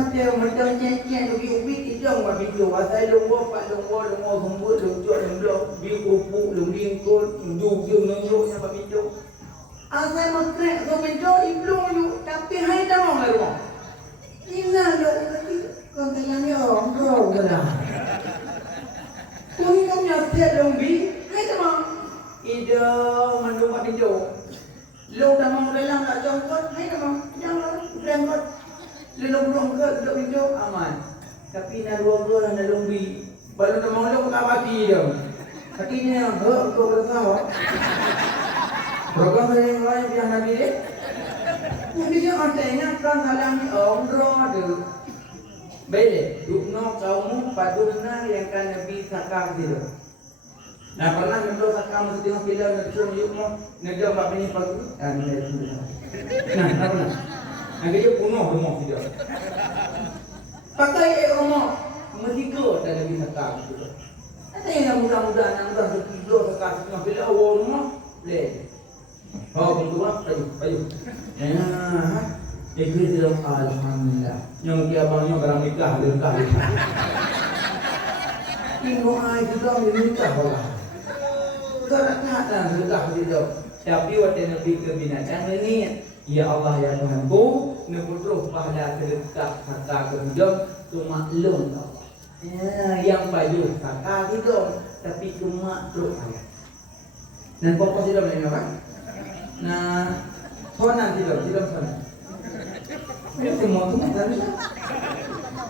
nyanyian ubi hidung babi tu. Asal lungwo sembut lungcuk lungblok bi kupu lungbingkut nunjuknya babi tu. Asal makrek tu bendo iblung you tapi hai damang la rumah. Ina lo kon tayangnya orang kau dah. Kuni kau nyata lungbi hai damang. Hidung mandung babi tu. Lo damang dalam tak jangkut hai damang. Jangan jangkut. Lelong ke duduk hidup aman. Tapi nak luang ke nak lombi. Baru nak maulung tak mati dia. Kakinya kau bersawat. Program yang lain biar Nabi dia. Nabi dia katanya kan salam ni roh ada. Bele, dukno kaumu paduna yang kan Nabi sakam dia. Nah pernah Nabi sakam mesti tengok film nak suruh yukmo. Nabi apa ni pagi? Nah, tak pernah. Nabi dia punuh rumah dia. Pakai rumah metiga dan Nabi sakam tu. Ada yang mudah-mudah nak sekido sakam tengah bila rumah le. Oh, betul lah, payu. Dia alhamdulillah. Yang dia abangnya barang nikah, dia nikah. Ibu ai juga nikah bola. Kerakatan nikah dia. Tapi waktu Nabi ke binatang ini, ya Allah ya Tuhanku, nebutruh pahala sedekah saka kerja tu maklum Allah. Yang baju saka hidup tapi cuma truk ayat. Dan pokok hidup ini apa? Nah, sonan hidup sonan. Ini semua tu tak bisa.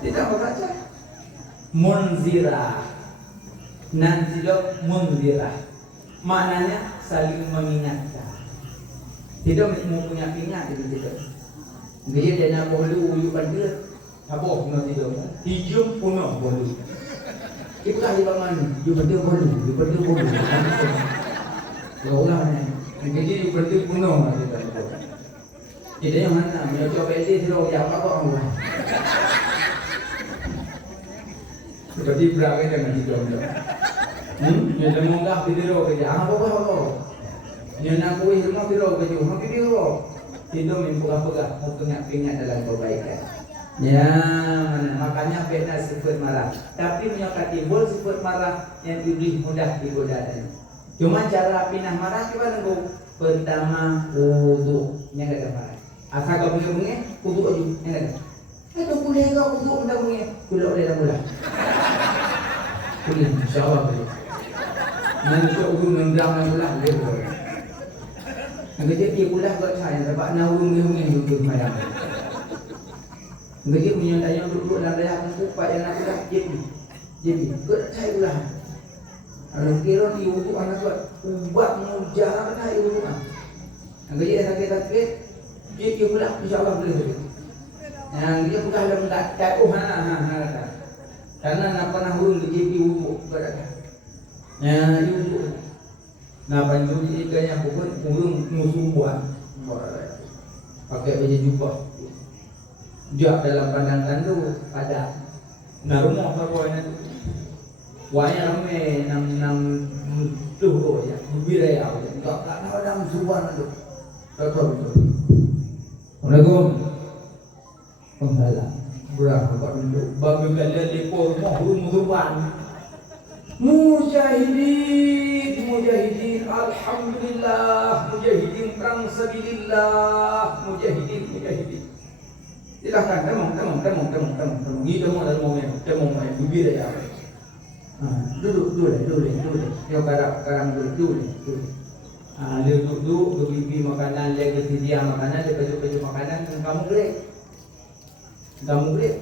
Tidak baca. Munzirah. Nanti hidup munzirah. Maknanya saling mengingatkan. Tidak mau punya ingat itu tidak. Dia dia nak bolu uyu pada habok nak tidak. Hijau puno bolu. Kita di mana? You pada bolu. Ya Allah ni. Jadi pada puno lah kita. Jadi yang mana? Dia coba ini dia orang apa orang. Seperti berapa jangan hidup. Dia semoga video kerja apa. Dia nak kuih rumah video kerja, video. Itu membuka-buka, pengat-pengat dalam kebaikan. Ya, makanya beda sifat marah. Tapi menyokati timbul sifat marah yang iblis mudah digoda tadi. Cuma cara pindah marah kita nunggu. Pertama wudu, yang ada marah. Asal kau punya wudu aja, yang ada. Itu boleh kau wudu dah punya, boleh dah boleh. Boleh, insyaallah boleh. Nanti wudu nendang lah boleh. Ngejek dia pula buat saya sebab naung ngeh duduk mayang. Ngejek punya tayang duduk dalam dalam kupat yang nak pula jadi buat saya pula. Kalau kira ni untuk anak buat ubat mujarab dah itu kan. Ngejek sakit Dia pula insya-Allah boleh. Yang dia bukan dalam tak karena nak pernah urun di wuduk berada. Di wuduk. Nak bantu dia yang pun urun musuh buat. Pakai baju jubah. Jak dalam pandangan tu ada. Nah rumah apa buatnya tu? Wanya ramai enam tuh ya, biraya ya. Tak ada musuhan tu. Betul. Assalamualaikum. Penghalang berapa kau duduk bagi kalian lepor musuhan. Mujahidin, alhamdulillah, mujahidin perang sabilillah, mujahidin. Silakan, temung. Gitu mau dalam temung bibir ya. Duduk. Yo karang duduk. Dia duduk, berbibir makanan, dia sedia makanan, dia baju makanan, kamu boleh.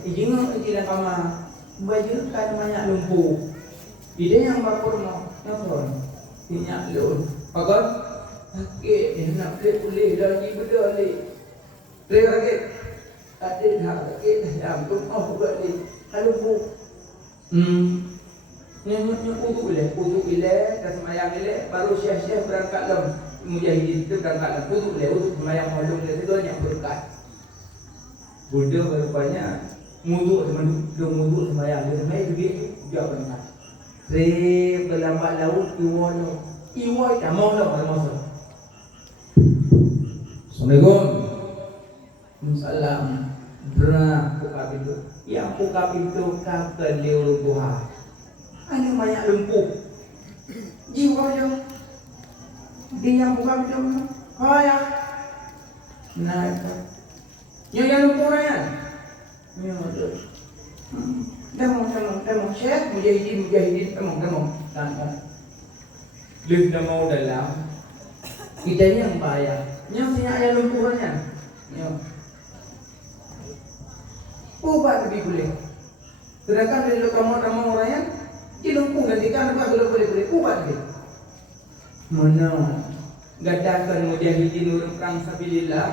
Ijingan kamar. Baju kan banyak lumpuh. Ide yang berkorma, nyapon. Minyak lun. Pakai sakit, nak boleh lagi berdali. Lagi. Ada dah sakit, dah buat ni. Kalau bu. Uduk boleh, dah semayang boleh, baru syekh berangkat dalam mujahidin itu berangkat dalam uduk semayang maklum dia tu banyak berkat. Buddha berupanya muduk semayang dia semayang dia berangkat. Berlambat laut iwa tak mau dah masa. Assalamualaikum. Salam. Buka pintu. Yang buka pintu kata liur buah. Ada banyak lumpuh. Jiwa dia yang buka pintu. Haya. Nah, yang lumpuh kan? Ya betul. Demong syekh mujahidin demong. Lih dah mau dalam. Kita yang bahaya. Yang siapa yang lumpuhnya? Yang ubat lebih boleh. Sedangkan dari kamu orang yang dilumpuh gantikan apa boleh ubat lebih. Mana? Gadakan mujahidin urang perang sabilillah.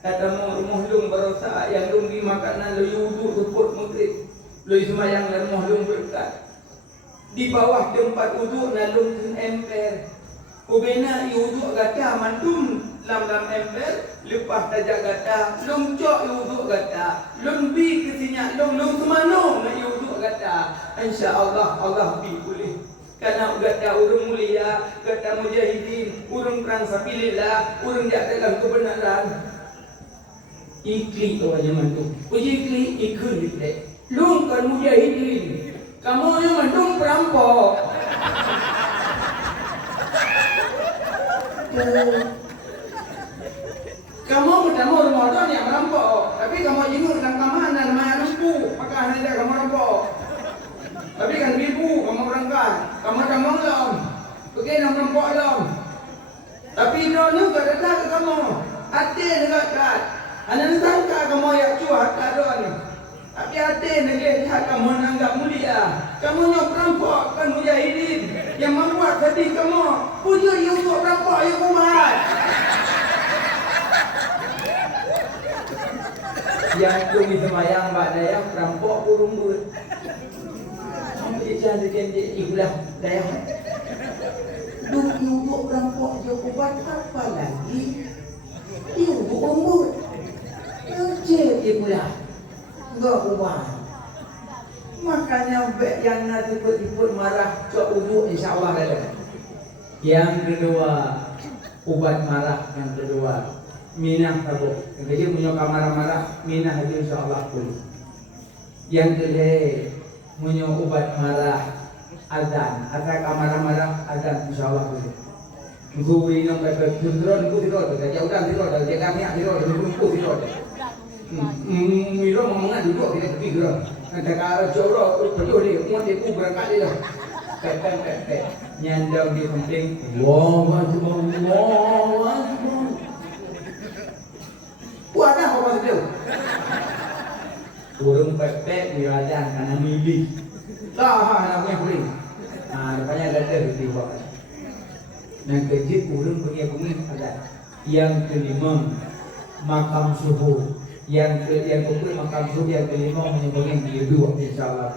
Kata muhlung berosa yang lung di makanan lu yudu tuput maghrib. Lu semayang dan muhlung berkat. Di bawah tempat uduk nalung ember. Ubena uduk gata mantum lam ember lepas tajak gata lung cok uduk gata lung bi kesinyak lung semano nak uduk gata insya-Allah Allah bi boleh. Karena gata urang mulia, gata mujahidin, urang perang sabilillah, urang jak dalam kebenaran. Ikli tu aja mantu. Ikli ikut ikli. Lung kan mujahidin. Kamu yang mantung perampok. Kamu pertama Ramadan yang merampok, tapi kamu jenguk dengan kamahan dan maya lumpuh, maka anda kamu rampok. Tapi kan ibu kamu berangkat, kamu dah malam, pergi nak merampok dalam. Tapi dia juga datang ke kamu, hati dekat. Anda sangka kamu yang cuak kadon. Tapi hati lihat kamu menanggap mulia. Kamu yang perampok kan mujahidin yang membuat hati kamu puja yang untuk perampok yang kuat. Yang kami semayang badai perampok burung burung. Dia jadi ikhlas daya. Duk perampok je kuat apa lagi? Dia burung burung. Dia pula. Enggak kuat. Makanya yang nak ikut marah cok uduk insya-Allah ada. Yang kedua ubat marah, yang kedua minah tabuk. Yang kedua punya marah-marah minah aja insya-Allah boleh. Yang kedua punya ubat marah azan, asal marah-marah azan insya-Allah boleh. Guru yang baik cenderung tidur, jauh dan tidur, jaga minyak tidur, tidur. Miro mengat duduk kita pergi gerak. Ada kara jorok pejuh dia, muat dia berangkat dia dah. Pet. Nyandang dia penting. Allahu Akbar. Buat dah apa dia? Turun pet mirajan karena milih. Lah nak boleh. Depannya ada di bawah. Yang kecil turun pergi ada. Yang kelima makam suhu. Yang kedua makam suhu, yang kelima menyebutkan bidu insyaallah.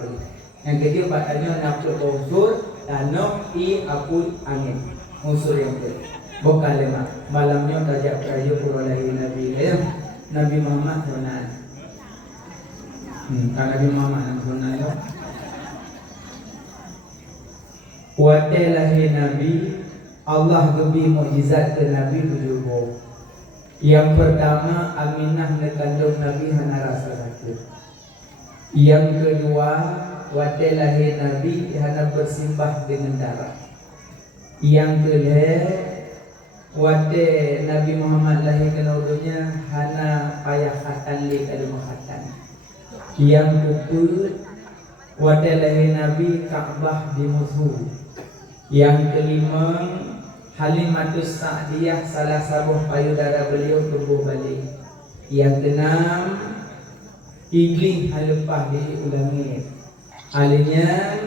Yang ketiga badannya nafsu unsur tanah i api angin. Unsur yang kedua. Bukan lima. Malamnya tajak kayu kuralahi Nabi Nabi Muhammad Sunan. Kan Nabi Muhammad Sunan itu. Kuatelahi Nabi Allah gebi mukjizat ke Nabi tujuh. Yang pertama Aminah nekandung Nabi hana rasa sakit. Yang kedua watelahi Nabi hana bersimbah dengan darah. Yang kedua wate Nabi Muhammad lahir ke dunia hana payah khatan li kalau khatan. Yang kedua watelahi Nabi Ka'bah di musuh. Yang kelima Halimatus Sa'diyah salah sabuh payudara beliau tumbuh balik. Yang keenam Iblis halepah di ulangit. Halinya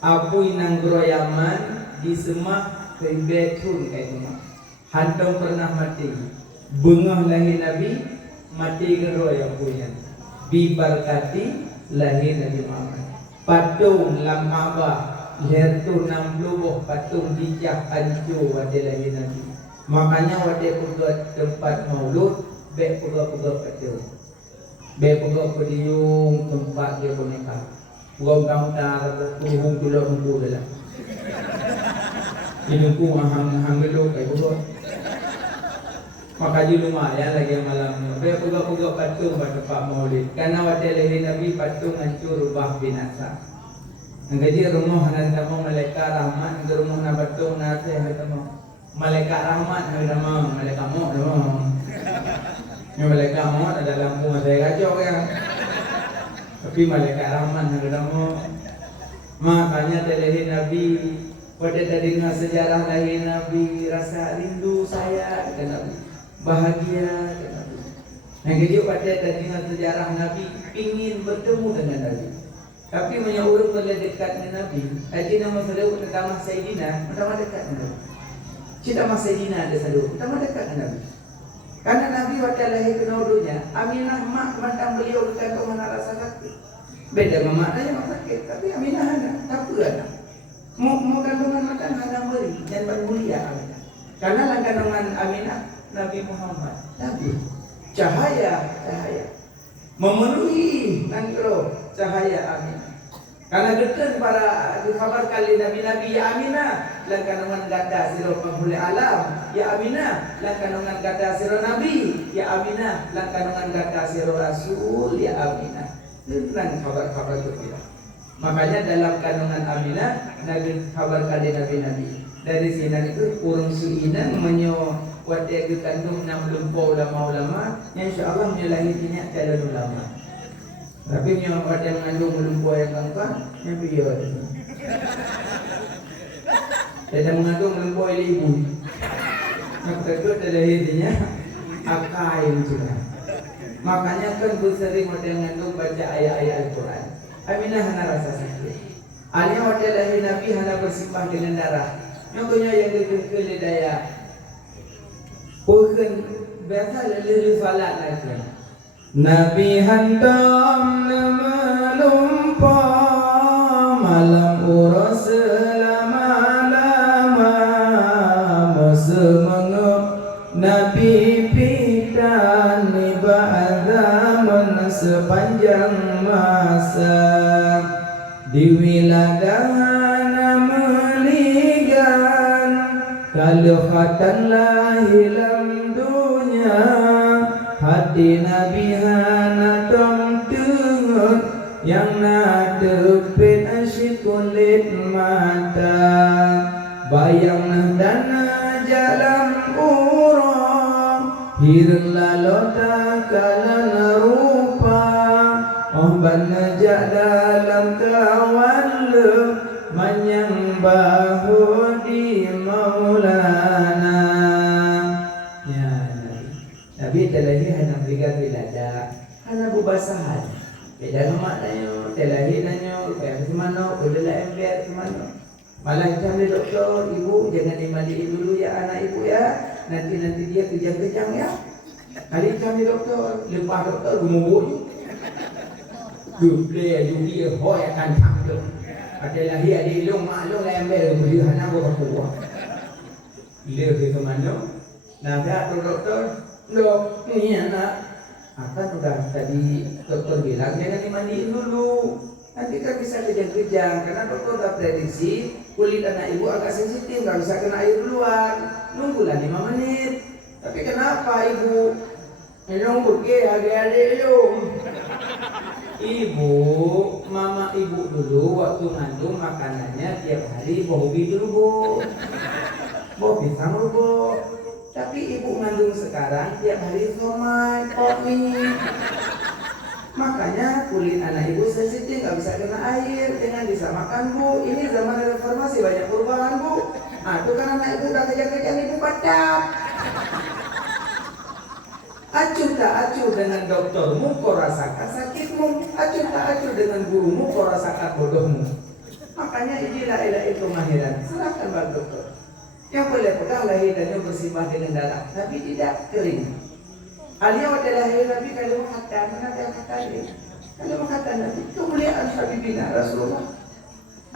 Apui nanggro Yaman di semak ke Betun kaitnya. Hantam pernah mati. Bengah lahir Nabi mati gero yang punya. Bibarkati lahir Nabi Muhammad. Patung lam Ka'bah Lertu 60 patung dijak ancu wadai lahir Nabi. Makanya wadai pegak tempat maulud bek pegak patung. Bek pegak pediung tempat dia boneka. Buang kauntar tuhung tulur nunggu dalam. Inungku hang geluk kayak buat. Maka di lumayan lagi malam. Bek pegak patung pada tempat maulid. Karena wadai lahir Nabi patung hancur rubah binasa. Jadi rumah nanti mau malaikat rahmat, rumah nabatung nanti kita mau malaikat rahmat, kita mau malaikat mau, malaikat mau ada lampu saya kacau ya. Tapi malaikat rahmat kita mau. Makanya terlahir Nabi pada dari sejarah lahir Nabi rasa rindu saya ke Nabi, bahagia ke Nabi. Yang kedua pada dari sejarah Nabi ingin bertemu dengan Nabi. Tapi menyaurut pada dekat dengan Nabi. Haji nama saudara pertama Sayyidina, pertama dekat dengan Nabi. Cita mas Sayyidina ada saudara, pertama dekat dengan Nabi. Karena Nabi waktu lahir ke naudunya, Aminah mak mandang beliau berkata mana rasa sakit. Beda dengan maknanya mak sakit, tapi Aminah ada, tak apa anak. Mau kandungan makan anak beri, jangan mulia Aminah. Karena lah kandungan Aminah Nabi Muhammad, Nabi cahaya. Memenuhi nangkro cahaya Aminah. Karena dekat para dikhabar kali Nabi-Nabi ya Aminah lan kanungan gada sira penghuli alam ya Aminah lan kanungan gada sira Nabi ya Aminah lan kanungan gada sira Rasul ya Aminah. Tentang kabar-kabar itu. Makanya dalam kandungan Aminah Nabi kabar kali Nabi-Nabi. Dari sini itu urung suina menyo wadah kandung 60 ulama-ulama yang insyaallah menyalahinya calon ulama. Tapi yang wadah mengandung melumpuh yang kangkang yang video ada. Ada mengandung melumpuh ibu. Yang kedua adalah hidupnya akain juga. Makanya kan sering wadah mengandung baca ayat-ayat Al-Quran. Aminah hana rasa sakit. Alia wadah lahir Nabi hana bersimpah dengan darah. Yang punya yang ke daya. Bukan biasa leliri salat lagi. Nabi hantam melumpah malam urus selama-lama semengup Nabi pidan ibadah sepanjang masa di wilayah meligan kalau khatan lahilam dunia hati Nabi hana tong tengut yang nadepin asyik kulit mata bayang dana jalan urang hirang lalota kalan rupa oh banajak dalam kawan le manyang bahu di maulana ya Nabi terlahir hanya berikan bilada hanya bubasahan beda maknanya terlahir nanya kayak semana udah ember semana malah jam doktor ibu jangan dimandi dulu ya anak ibu ya nanti dia kejang-kejang ya Kali kami doktor, lepas doktor gumubuk je. Duple dia hoi akan tanggung. Ada lagi ada long maklum lah ambil beli hana berapa. Dia ke mana? Nah, tu doktor, dok ni anak. Akan sudah tadi doktor bilang jangan dimandiin dulu. Nanti kan bisa kejang-kejang karena doktor dah prediksi kulit anak ibu agak sensitif, nggak bisa kena air luar. Nunggulah 5 menit. Tapi kenapa ibu? Nunggu ke adik-adik lu. Ibu, mama ibu dulu waktu ngandung makanannya tiap hari bobi dulu bu. Bobi sama bu. Tapi ibu ngandung sekarang tiap hari somai, mie. Makanya kulit anak ibu sensitif, nggak bisa kena air, jangan disamakan bu. Ini zaman reformasi banyak perubahan bu. Nah itu kan anak ibu udah kejang-kejang ibu badak. Acuh tak acuh dengan doktermu, kau rasakan sakitmu. Acuh tak acuh dengan gurumu, kau rasakan bodohmu. Makanya inilah itu kemahiran. Serahkan pada dokter. Yang boleh pegang lahirannya bersibah dengan darah, tapi tidak kering. Alia waktu lahir Nabi kalau mengatakan, mana dia katakan? Kalau mengatakan Nabi, kemuliaan Habibina Rasulullah.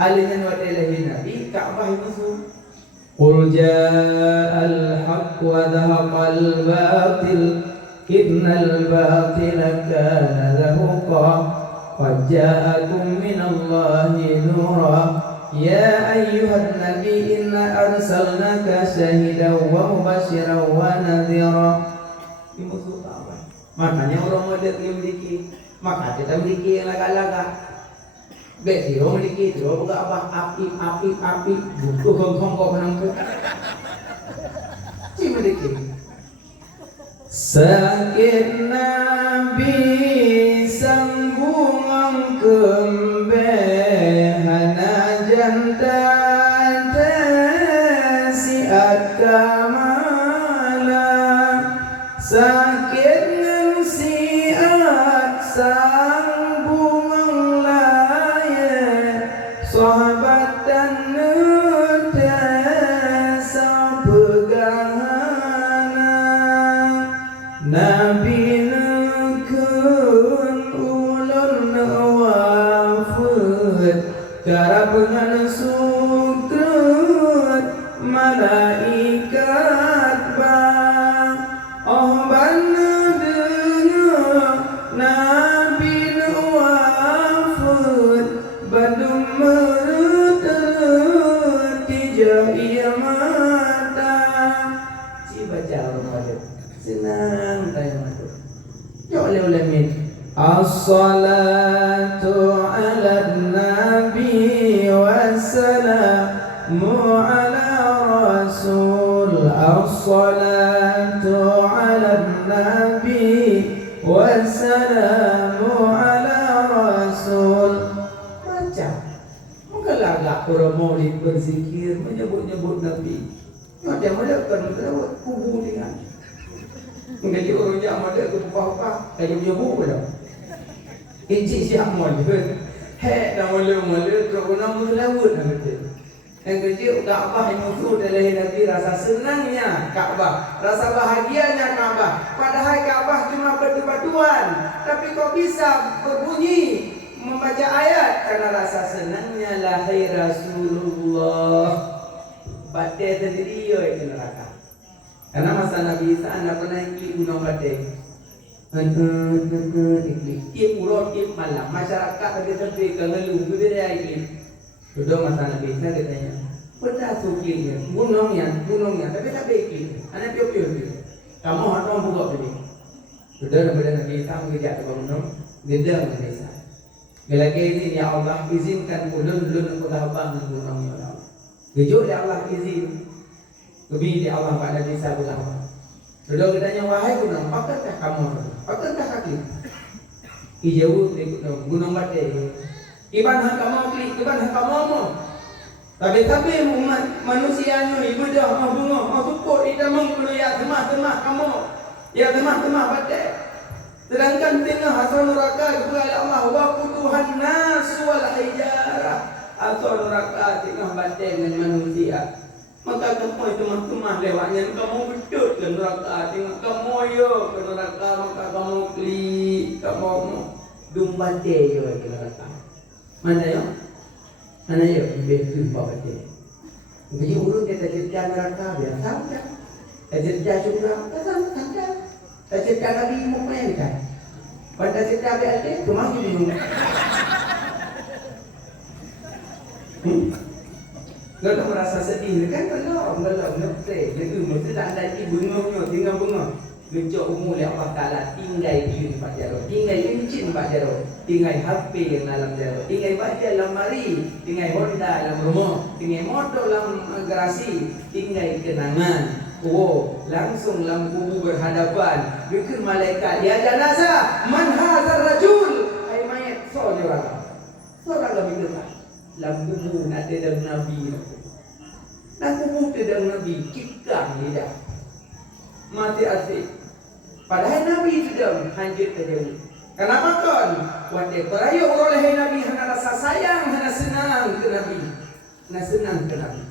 Alinya waktu lahir Nabi, Ka'bah itu. Qul ja'al haqq wa dhahaqal batil. Innal batila kana zahuqa qad ja'akum minallahi nura ya ayyuhan nabi inna arsalnaka syahidan wa mubasyiran wa nadhira. Makanya orang model dia memiliki, maka kita memiliki yang laga-laga. Besi orang memiliki itu bukan apa api butuh hong-hong menampu. Si memiliki sakit Nabi sambungan kembe hana jantan siat kamala sakit siat sambungan laya sahabat dan nutasa pegahana Nabi nekun ulun wafud karab dengan sukut malaikat bang oh bana dengar Nabi wafud badum merut tijah ia mata si baca orang senang tanya tu. Ya oleh min. As-salatu ala nabi wassalamu ala rasul. As-salatu ala nabi wassalamu ala rasul. Baca. Mungkin agak orang maulid berzikir menyebut-nyebut Nabi. Macam mana kan terdapat kubu dengan mengaji orang yang ada tu apa kayak punya buku dah. Inci siap mula, hek dah mula terus nama selawat dah betul. Yang kerja Kaabah yang musuh adalah Nabi rasa senangnya Kaabah, rasa bahagianya Kaabah. Padahal Kaabah cuma batu-batuan, tapi kok bisa berbunyi membaca ayat karena rasa senangnya lahir Rasulullah. Badai sendiri itu neraka. Karena masa Nabi Isa anda pernah ikut gunung badai. Ikut urut, ikut malam. Masyarakat tepi-tepi ke ngeluh itu dia ikut. Sudah masa Nabi Isa katanya, betul sukirnya, gunungnya, tapi tak ikut. Anak piu-piu. Kamu harus buka tadi. Sudah Nabi Isa mengejar ke gunung, gendam Nabi Isa. Bila izin ya Allah izinkan ulun-ulun berhabang gunung ya Allah. Gejok ya Allah izin. Lebih di Allah pada bisa berlawan. Sudah katanya wahai gunung, apakah kamu? Apakah kaki? Ijau di gunung badai. Iban hak kamu klik, iban hak kamu mau. Tapi umat manusia ni ibu dah mau bunga, mau tukuk di dalam kulo ya temah kamu. Ya temah badai. Sedangkan tengah asal neraka kepada Allah wa quduhan nas wal hijarah. Asal neraka tengah badai dengan manusia. Maka kamu teman-teman lewatnya kamu bedut ke neraka, tengok kamu yo ke neraka, maka kamu klik, kamu dumbate yo ke neraka. Mana yo? Mana yo? Betul bapak. Jadi urut kita cerita neraka biasa saja. Cerita surga biasa saja. Cerita Nabi Muhammad kan. Pada cerita BLT kemana bingung? Kalau merasa sedih kan belum ngeplay. Jadi mesti tak ada lagi bengong tinggal Gejok umur yang Allah Ta'ala tinggal di 4 jaro, tinggal encik 4 jaro, tinggal HP yang dalam jaro, tinggal baca lemari, tinggal Honda dalam rumah, tinggal motor dalam garasi, tinggal kenangan. Oh, langsung lampu berhadapan. Bikin malaikat, ya janazah, man hazar rajul. Hai mayat, seorang lebih dekat. Lampu nak ada Nabi. Lampu ada Nabi, kikang lidah. Mati asik. Padahal Nabi sudah hancur terjauh. Kenapa kan? Waktu peraya oleh Nabi hana rasa sayang, hana senang ke Nabi. Hana senang ke Nabi.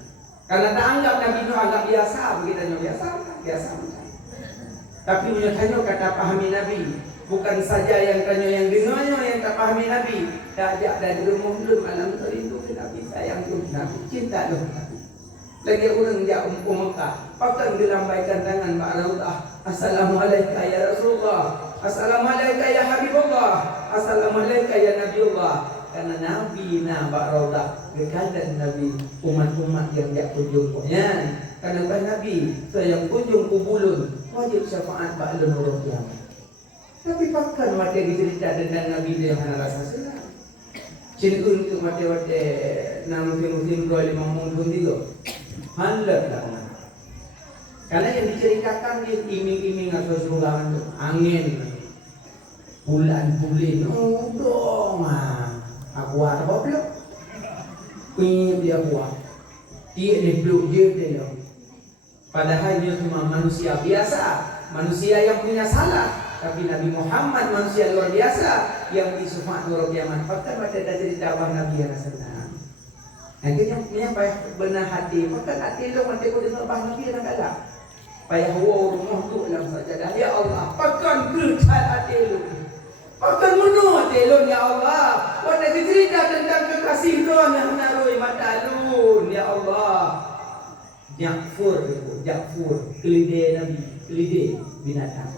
Karena tak anggap Nabi itu anggap biasa, begitu biasa. Tapi menyatanya kata pahami Nabi. Bukan saja yang tanya yang dengarnya yang tak pahami Nabi. Tak ajak dari rumah belum alam terindu ke Nabi, sayang ke Nabi, cinta ke Nabi. Lagi orang dia Mekah, pakai dilambaikan tangan Pak Raudhah. Assalamualaikum ya Rasulullah. Assalamualaikum ya Habibullah. Assalamualaikum ya Nabiullah. Karena Nabi Pak Raudhah kekal Nabi umat-umat yang dia kunjungnya. Karena Nabi sayang kunjung kubulun wajib syafaat Pak Lenurul Kiamat. Tapi pakai mati dicerita tentang Nabi dia hana rasa senang. Cini untuk mati-mati nama musim 25 pun juga. Handaplah. Karena yang diceritakan di iming-iming atau surgaan itu angin, bulan bulin, dong aku apa belum? Pin dia buat, dia ni belum dia. Padahal dia cuma manusia biasa, manusia yang punya salah. Tapi Nabi Muhammad manusia luar biasa yang disufat luar kiamat. Fakta baca cerita bahwa Nabi yang senang. Akhirnya payah benar hati. Maka hati lo mati kau dengar bahasa Nabi yang galak. Payah rumah tu dalam sajadah. Ya Allah, pakan kerja hati lo. Pakan menu hati lo ya Allah. Wanda cerita tentang kekasih lo yang naroi mata lo ya Allah. Jakfur, kelide Nabi, kelide binatang.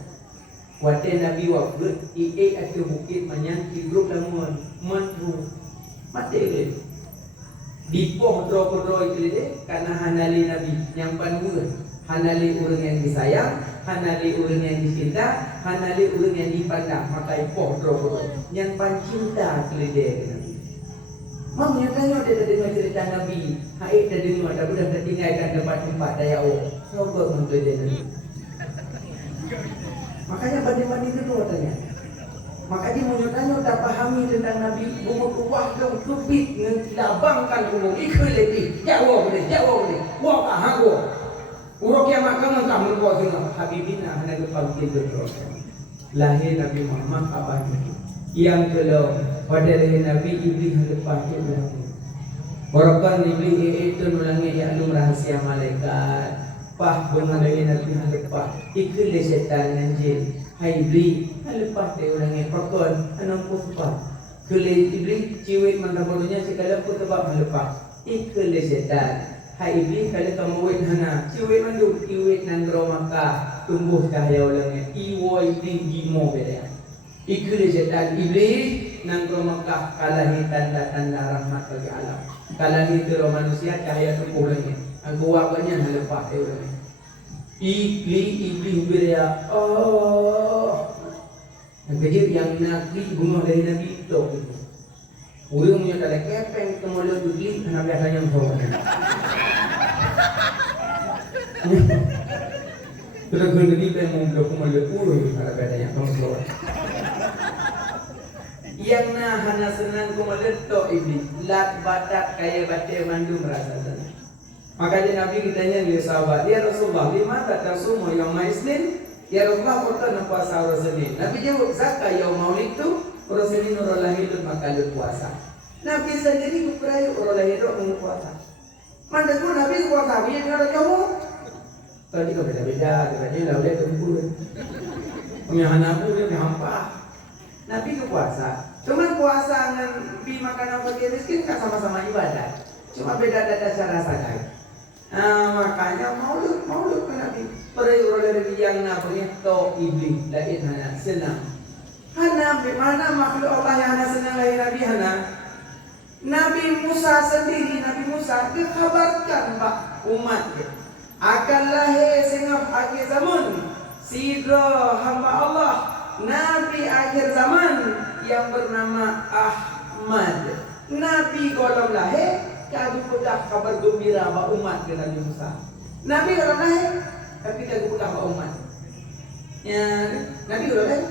Wate Nabi wafat, atau bukit menyangki grup lamun mantu mati di poh drok itu deh karena hanali Nabi yang panggul hanali orang yang disayang, hanali orang yang dicinta, hanali orang yang dipandang maka poh drok yang pancinta kelide Nabi. Mamnya tanya dia dengar cerita Nabi, hai dah dengar dah sudah tertinggalkan tempat-tempat daya Allah. Sobat mengkelide Nabi. Makanya banding-banding kedua tanya. Makanya menyutanya tak pahami tentang Nabi. Bumuk wah dong tubik labangkan bumuk ikut lagi. Jawab boleh. Wah paham gua. Urok yang makan kamu buat dengan Habibina hanya depan kita terus. Lahir Nabi Muhammad abadi. Yang kedua pada lahir Nabi Iblis lepas itu. Barakan Iblis itu nulangi yang rahasia malaikat. Pah bengalai Nabi lepas ikut setan dan jin. Hai Iblis lepas dia orang yang pakon anam kufa. Kelih Iblis ciwit mantap bodohnya sekala pun tebak lepas. Ikut setan. Hai Iblis kalau kamu wait hana ciwit mandu ciwit nang Makkah tumbuh cahaya orangnya. Iwo Iblis gimo beda. Ikut setan Iblis nang Makkah kalahi tanda-tanda rahmat bagi alam. Kalahi itu manusia cahaya tumbuh orangnya. Aku awalnya lepas dia orang. Iblis beria. Kerja yang nakli bunga dari Nabi itu. Orang punya tak kepeng kemudian Iblis Nabi akan yang bawa. Sudah kendali yang mungkin kemudian urus ada bedanya kamu bawa. Yang hana senang kemudian to Iblis lat batak kaya baca mandu merasa senang. Makanya Nabi ditanya dia sahabat, ya Rasulullah, lima tak tersumo yang Isnin? Ya Rasulullah, kita nak puasa orang Senin. Nabi jawab, zakah yang maulid tu orang Senin orang lahir maka lu puasa. Nabi sendiri berperaya orang lahir orang puasa. Mana pun Nabi puasa dia dengan kamu. Tadi kau beda-beda, katanya lalu dia tempur. Punya anak pun dia hampa. Nabi ke puasa. Cuman puasa dengan bi makanan fakir miskin kan sama-sama ibadah. Cuma beda ada cara sadar. Makanya maulud ke Nabi. Perayaan yang namanya to iblis lain hana senang. Hana mana makhluk Allah yang hana senang lain Nabi hana. Nabi Musa sendiri, Nabi Musa dikabarkan pak umat akan lahir sehingga akhir zaman. Sidra hamba Allah Nabi akhir zaman yang bernama Ahmad. Nabi golong lahir, kami sudah kabar gembira bahwa umat ke Nabi Musa. Nabi golong lahir, tapi kami sudah bahwa umat. Ya, Nabi golong lahir,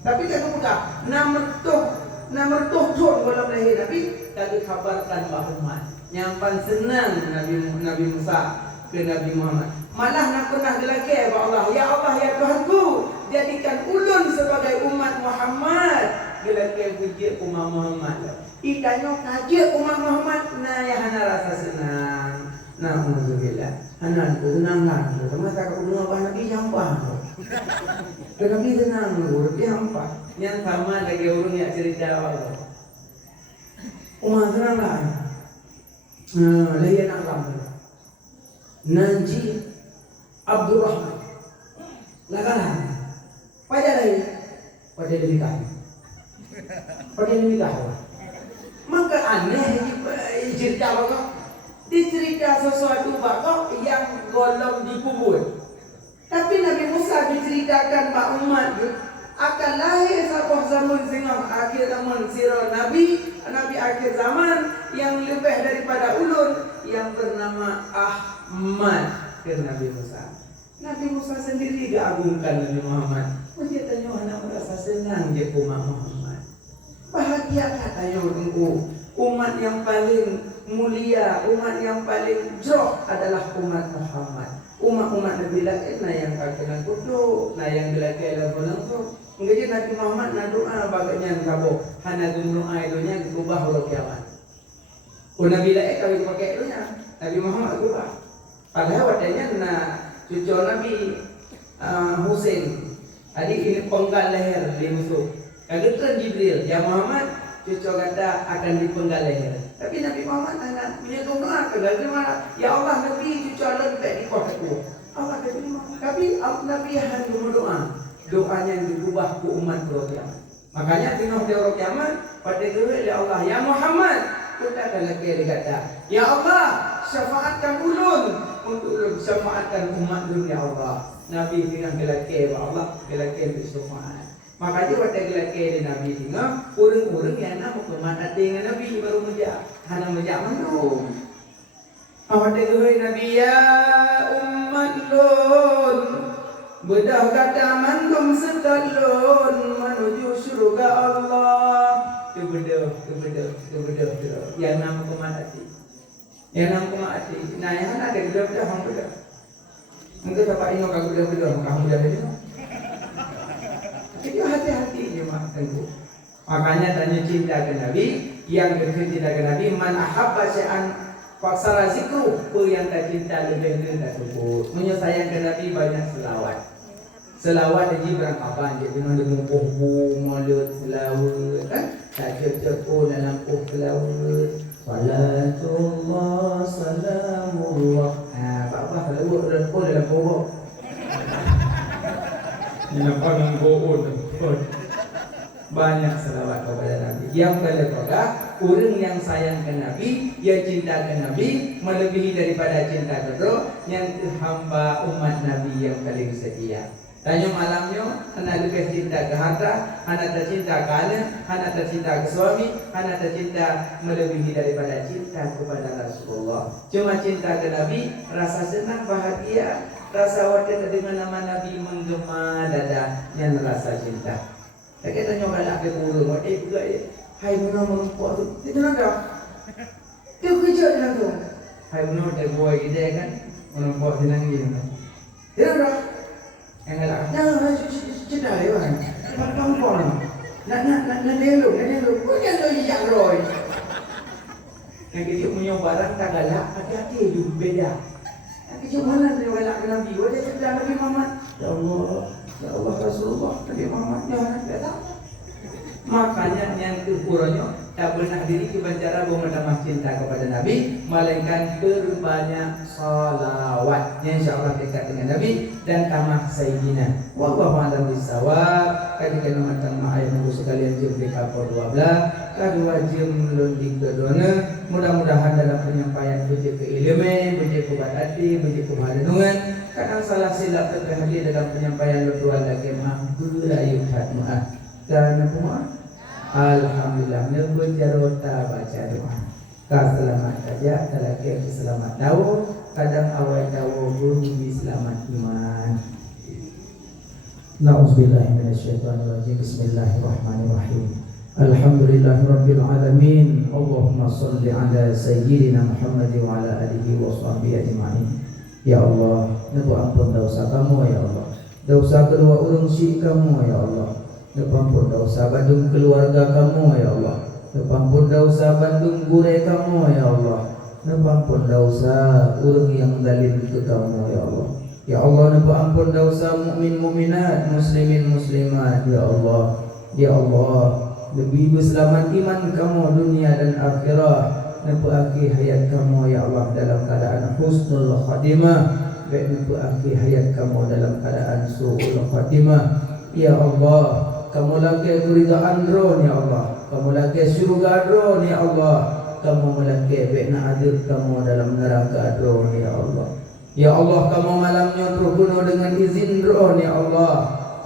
tapi kami sudah nomor tuh golong lahir Nabi, kami kabarkan bahwa umat. Yang paling senang Nabi Musa ke Nabi Muhammad. Malah nak pernah gelake bahwa Allah, ya Allah ya Tuhanku, jadikan ulun sebagai umat Muhammad. Gelake puji umat Muhammad. Ikannya kaji umat Muhammad. Nah ya hana rasa senang. Alhamdulillah. Hana ku senang. Masa kau dengar apa Nabi hampa. Nabi senang, Nabi hampa. Yang sama lagi orang yang cerita Allah. Umat senang lah. Layan alam. Nanji Abdurrahman lakalan pada lahir pada nikah maka aneh cerita bakal dicerita sesuatu bakal yang golong dikubur. Tapi Nabi Musa diceritakan Pak umat akan lahir sebuah zaman sehingga akhir zaman sirah Nabi akhir zaman yang lebih daripada ulun yang bernama Ahmad ke Nabi Musa. Nabi Musa sendiri diagungkan Nabi Muhammad. Dia tanya anak merasa senang je umat Muhammad. Bahagia katanya engkau. Umat yang paling mulia, umat yang paling jauh adalah umat Muhammad. Umat Nabi lain yang kena kudu, yang dilaki dalam bulan. Mengaji Nabi Muhammad nak doa bagainya kabo. Hana doa idonya berubah huruf kiamat. Nabi lain kami pakai idonya. Nabi Muhammad berubah. Padahal wadahnya nak cucu Nabi Husain. Adik ini penggal leher di musuh. Kagetan Jibril, ya Muhammad cucu kata akan dipenggal leher. Tapi Nabi Muhammad anak punya doa kegal ya Allah Nabi cucu Allah tak dikotak. Allah tapi Nabi hanya berdoa. Doanya yang diubah ke umat kiamat. Makanya tengok orang kiamat pada doa ya Allah ya Muhammad kita akan lagi kata ya Allah syafaatkan ulun untuk ulun syafaatkan umat ulun ya Allah. Nabi dengan gelake Allah gelake untuk syafaat. Makanya pada gelake di Nabi dengan orang-orang yang nak umat dengan Nabi baru menjak hana menjak mandu. Awak doa Nabi ya umat ulun bedah kata mandum setalun menuju surga Allah. Itu bedah. Yang nama kemati. Nah yang ada bedah hang bedah. Mungkin bapak ini kau bedah kamu bedah itu. Itu hati-hati je mak tengku. Makanya tanya cinta ke Nabi, yang kedua cinta ke Nabi, man ahabba syai'an faksara zikru, yang tak cinta lebih tak sebut. Menyayang ke Nabi banyak selawat. Selawat haji berangkapan jadi mana mengumpul mulut selawat kan tak cepu dalam selawat salatullah salamullah apa selawat dalam pokok ni nampak menggoon banyak selawat kepada Nabi yang pada orang yang sayang ke Nabi yang cinta ke Nabi melebihi daripada cinta kedua yang hamba umat Nabi yang paling setia. Tanya malamnya, anak lebih cinta ke harta, anak tercinta ke anak, anak tercinta ke suami, anak tercinta melebihi daripada cinta kepada Rasulullah. Cuma cinta ke Nabi, rasa senang, bahagia, rasa wadah dengan nama Nabi menggema dada, yang rasa cinta. Tak kata nyoba nak ke burung, wadah juga ya. Hai mana menumpuk tu, itu nak dia kerja dengan tu. Hai mana dia buat kita kan, menumpuk senang gitu. Dia nak yang galak, jangan cedera lewat. Kampung nak lelu, punya tu yang roy. Yang kita punya barang tak galak, hati-hati itu beda. Yang kita mana dia galak ke Nabi? Wajah cerita Nabi Muhammad. Ya Allah Rasulullah, Nabi Muhammad jangan tak. Makanya yang ukurannya tak pernah diri kebancara menambah cinta kepada Nabi, melainkan berbanyak salawatnya insyaallah dekat dengan Nabi dan tamak sayyidina. Wallahu a'lam bishawab. Kadikan matan ayat nunggu sekalian jam di kapal 12, kedua jam lundi kedona. Mudah-mudahan dalam penyampaian puji keilmuan, puji kebahagiaan, puji kebahagiaan. Kadang salah silap terjadi dalam penyampaian berdua lagi mampura ayuhat maaf. Karena semua alhamdulillah nebut jarota baca doa. Selamat saja telaki selamat tahu kadang awal tahu bumi selamat iman. Nauzubillahi minasyaitonirrajim. Bismillahirrahmanirrahim. Alhamdulillahirabbil alamin. Allahumma shalli ala sayyidina Muhammad wa ala alihi wa sahbihi ajma'in. Ya Allah, nebu ampun dosa kamu ya Allah. Dosa kedua urang si kamu ya Allah. Nepampun dosa bandung keluarga kamu ya Allah. Nepampun dosa bandung gure kamu ya Allah. Nepampun dosa urang yang dalil ke kamu ya Allah. Ya Allah, nepampun dosa mukmin mukminat, muslimin muslimat ya Allah. Ya Allah, lebih berselamat iman kamu dunia dan akhirah. Nepaaki hayat kamu ya Allah dalam keadaan husnul khatimah. Nepaaki hayat kamu dalam keadaan su'ul khatimah. Ya Allah, kamu lagi keridaan drone ya Allah. Kamu lagi surga drone ya Allah. Kamu lagi bina adil kamu dalam neraka drone ya Allah. Ya Allah, kamu malamnya terbunuh dengan izin drone ya Allah.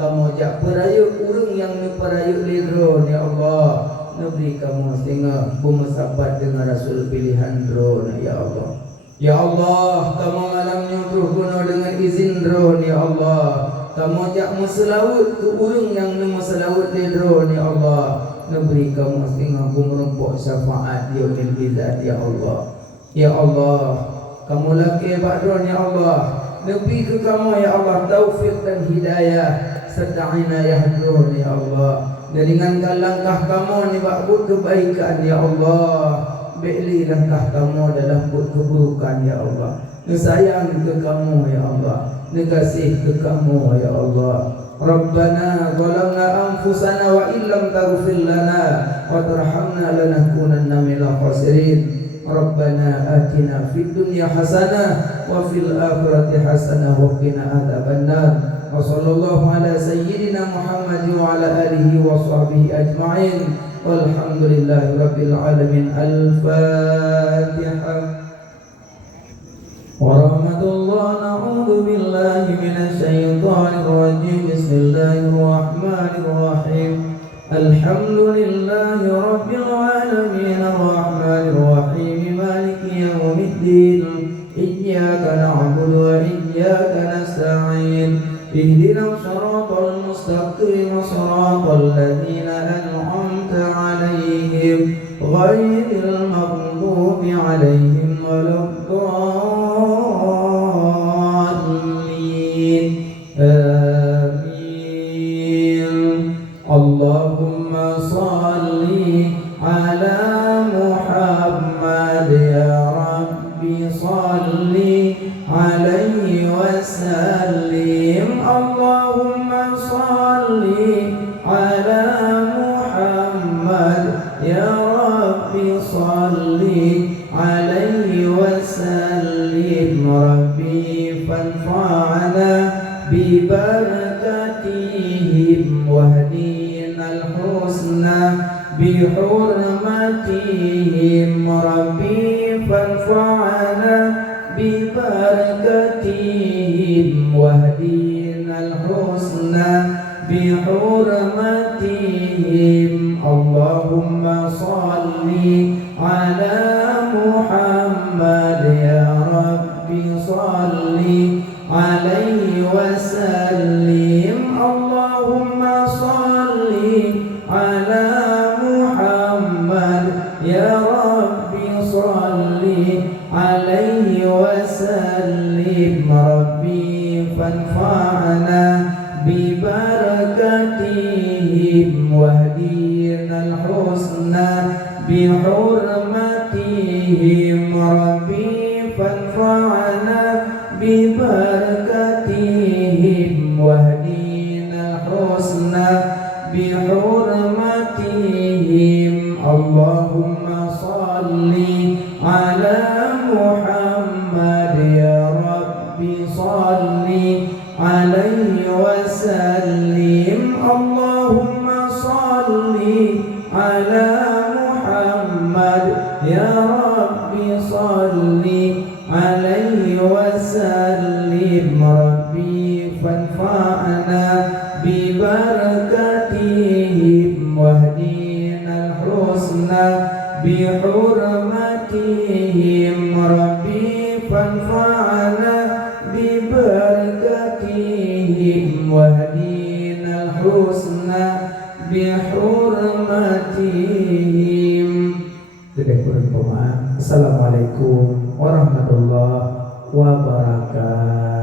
Kamu jak perayuk urang yang perayuk li drone ya Allah. Nabi kamu sehingga bumesabat dengan Rasul pilihan drone ya Allah. Ya Allah, kamu malamnya terbunuh dengan izin drone ya Allah. Kamu jak muselaut ke urang yang muselaut di drone ya Allah. Neberi kamu setengah merempok syafaat yaumil izat ya Allah. Ya Allah, kamu laki ba'dron ya Allah. Nebi ke kamu ya Allah taufik dan hidayah serta inayah drone ya Allah. Dan dengan langkah kamu ni buat kebaikan ya Allah. Beli langkah kamu dalam buat keburukan ya Allah. Nesayang ke kamu ya Allah. Nekasih ke kamu ya Allah. Rabbana zalamna anfusana wa illam taghfir lana wa tarhamna lanakunanna minal khasirin. Rabbana atina fid dunya hasanah wa fil akhirati hasanah wa qina adzabannar. Wa sallallahu ala sayyidina Muhammad wa ala alihi wa sahbihi ajma'in. Walhamdulillahi rabbil alamin. Al-Fatihah. Warahmatullahi na'udzu billahi minasyaitonir rajim. Bismillahirrahmanirrahim. Alhamdulillahi rabbil alamin arrahmanir rahim maliki yaumiddin. Iyyaka na'budu wa iyyaka nasta'in. Ihdinas siratal mustaqim siratal ladzina an'amta 'alaihim ghairil maghdubi 'alaihim waladdallin. Amin. Allahumma salli ala Muhammad ya Rabbi salli alaihi wasallim. Allahumma salli ala Muhammad ya Rabbi salli alaihi wasallim. Rabbi fanfa'na bi barakatihim wahdinal husna bi hurmatihim. Rabbi fanfa'na bi barakatihim wahdinal husna bi hurmatihim. Allahumma salli ala Muhammad ya Rabbi salli alaihi wasallim. Allahumma salli ala Muhammad ya Rabbi salli alaihi wasallim. Rabbi fanfa'na bi barakatihim wahdinal husna bi hurmatihim. ببركتهم واهدنا الحسنى بحرمتهم اللهم صل على محمد يا رب صل عليه وسلم اللهم صل على محمد يا رب صل عليه وسلم ربي فانفعنا ببركتهم واهدنا الحسنى بحرمتهم ربي فانفعنا ببركتهم واهدنا الحسنى بحرمتهم. Assalamualaikum warahmatullahi wabarakatuh.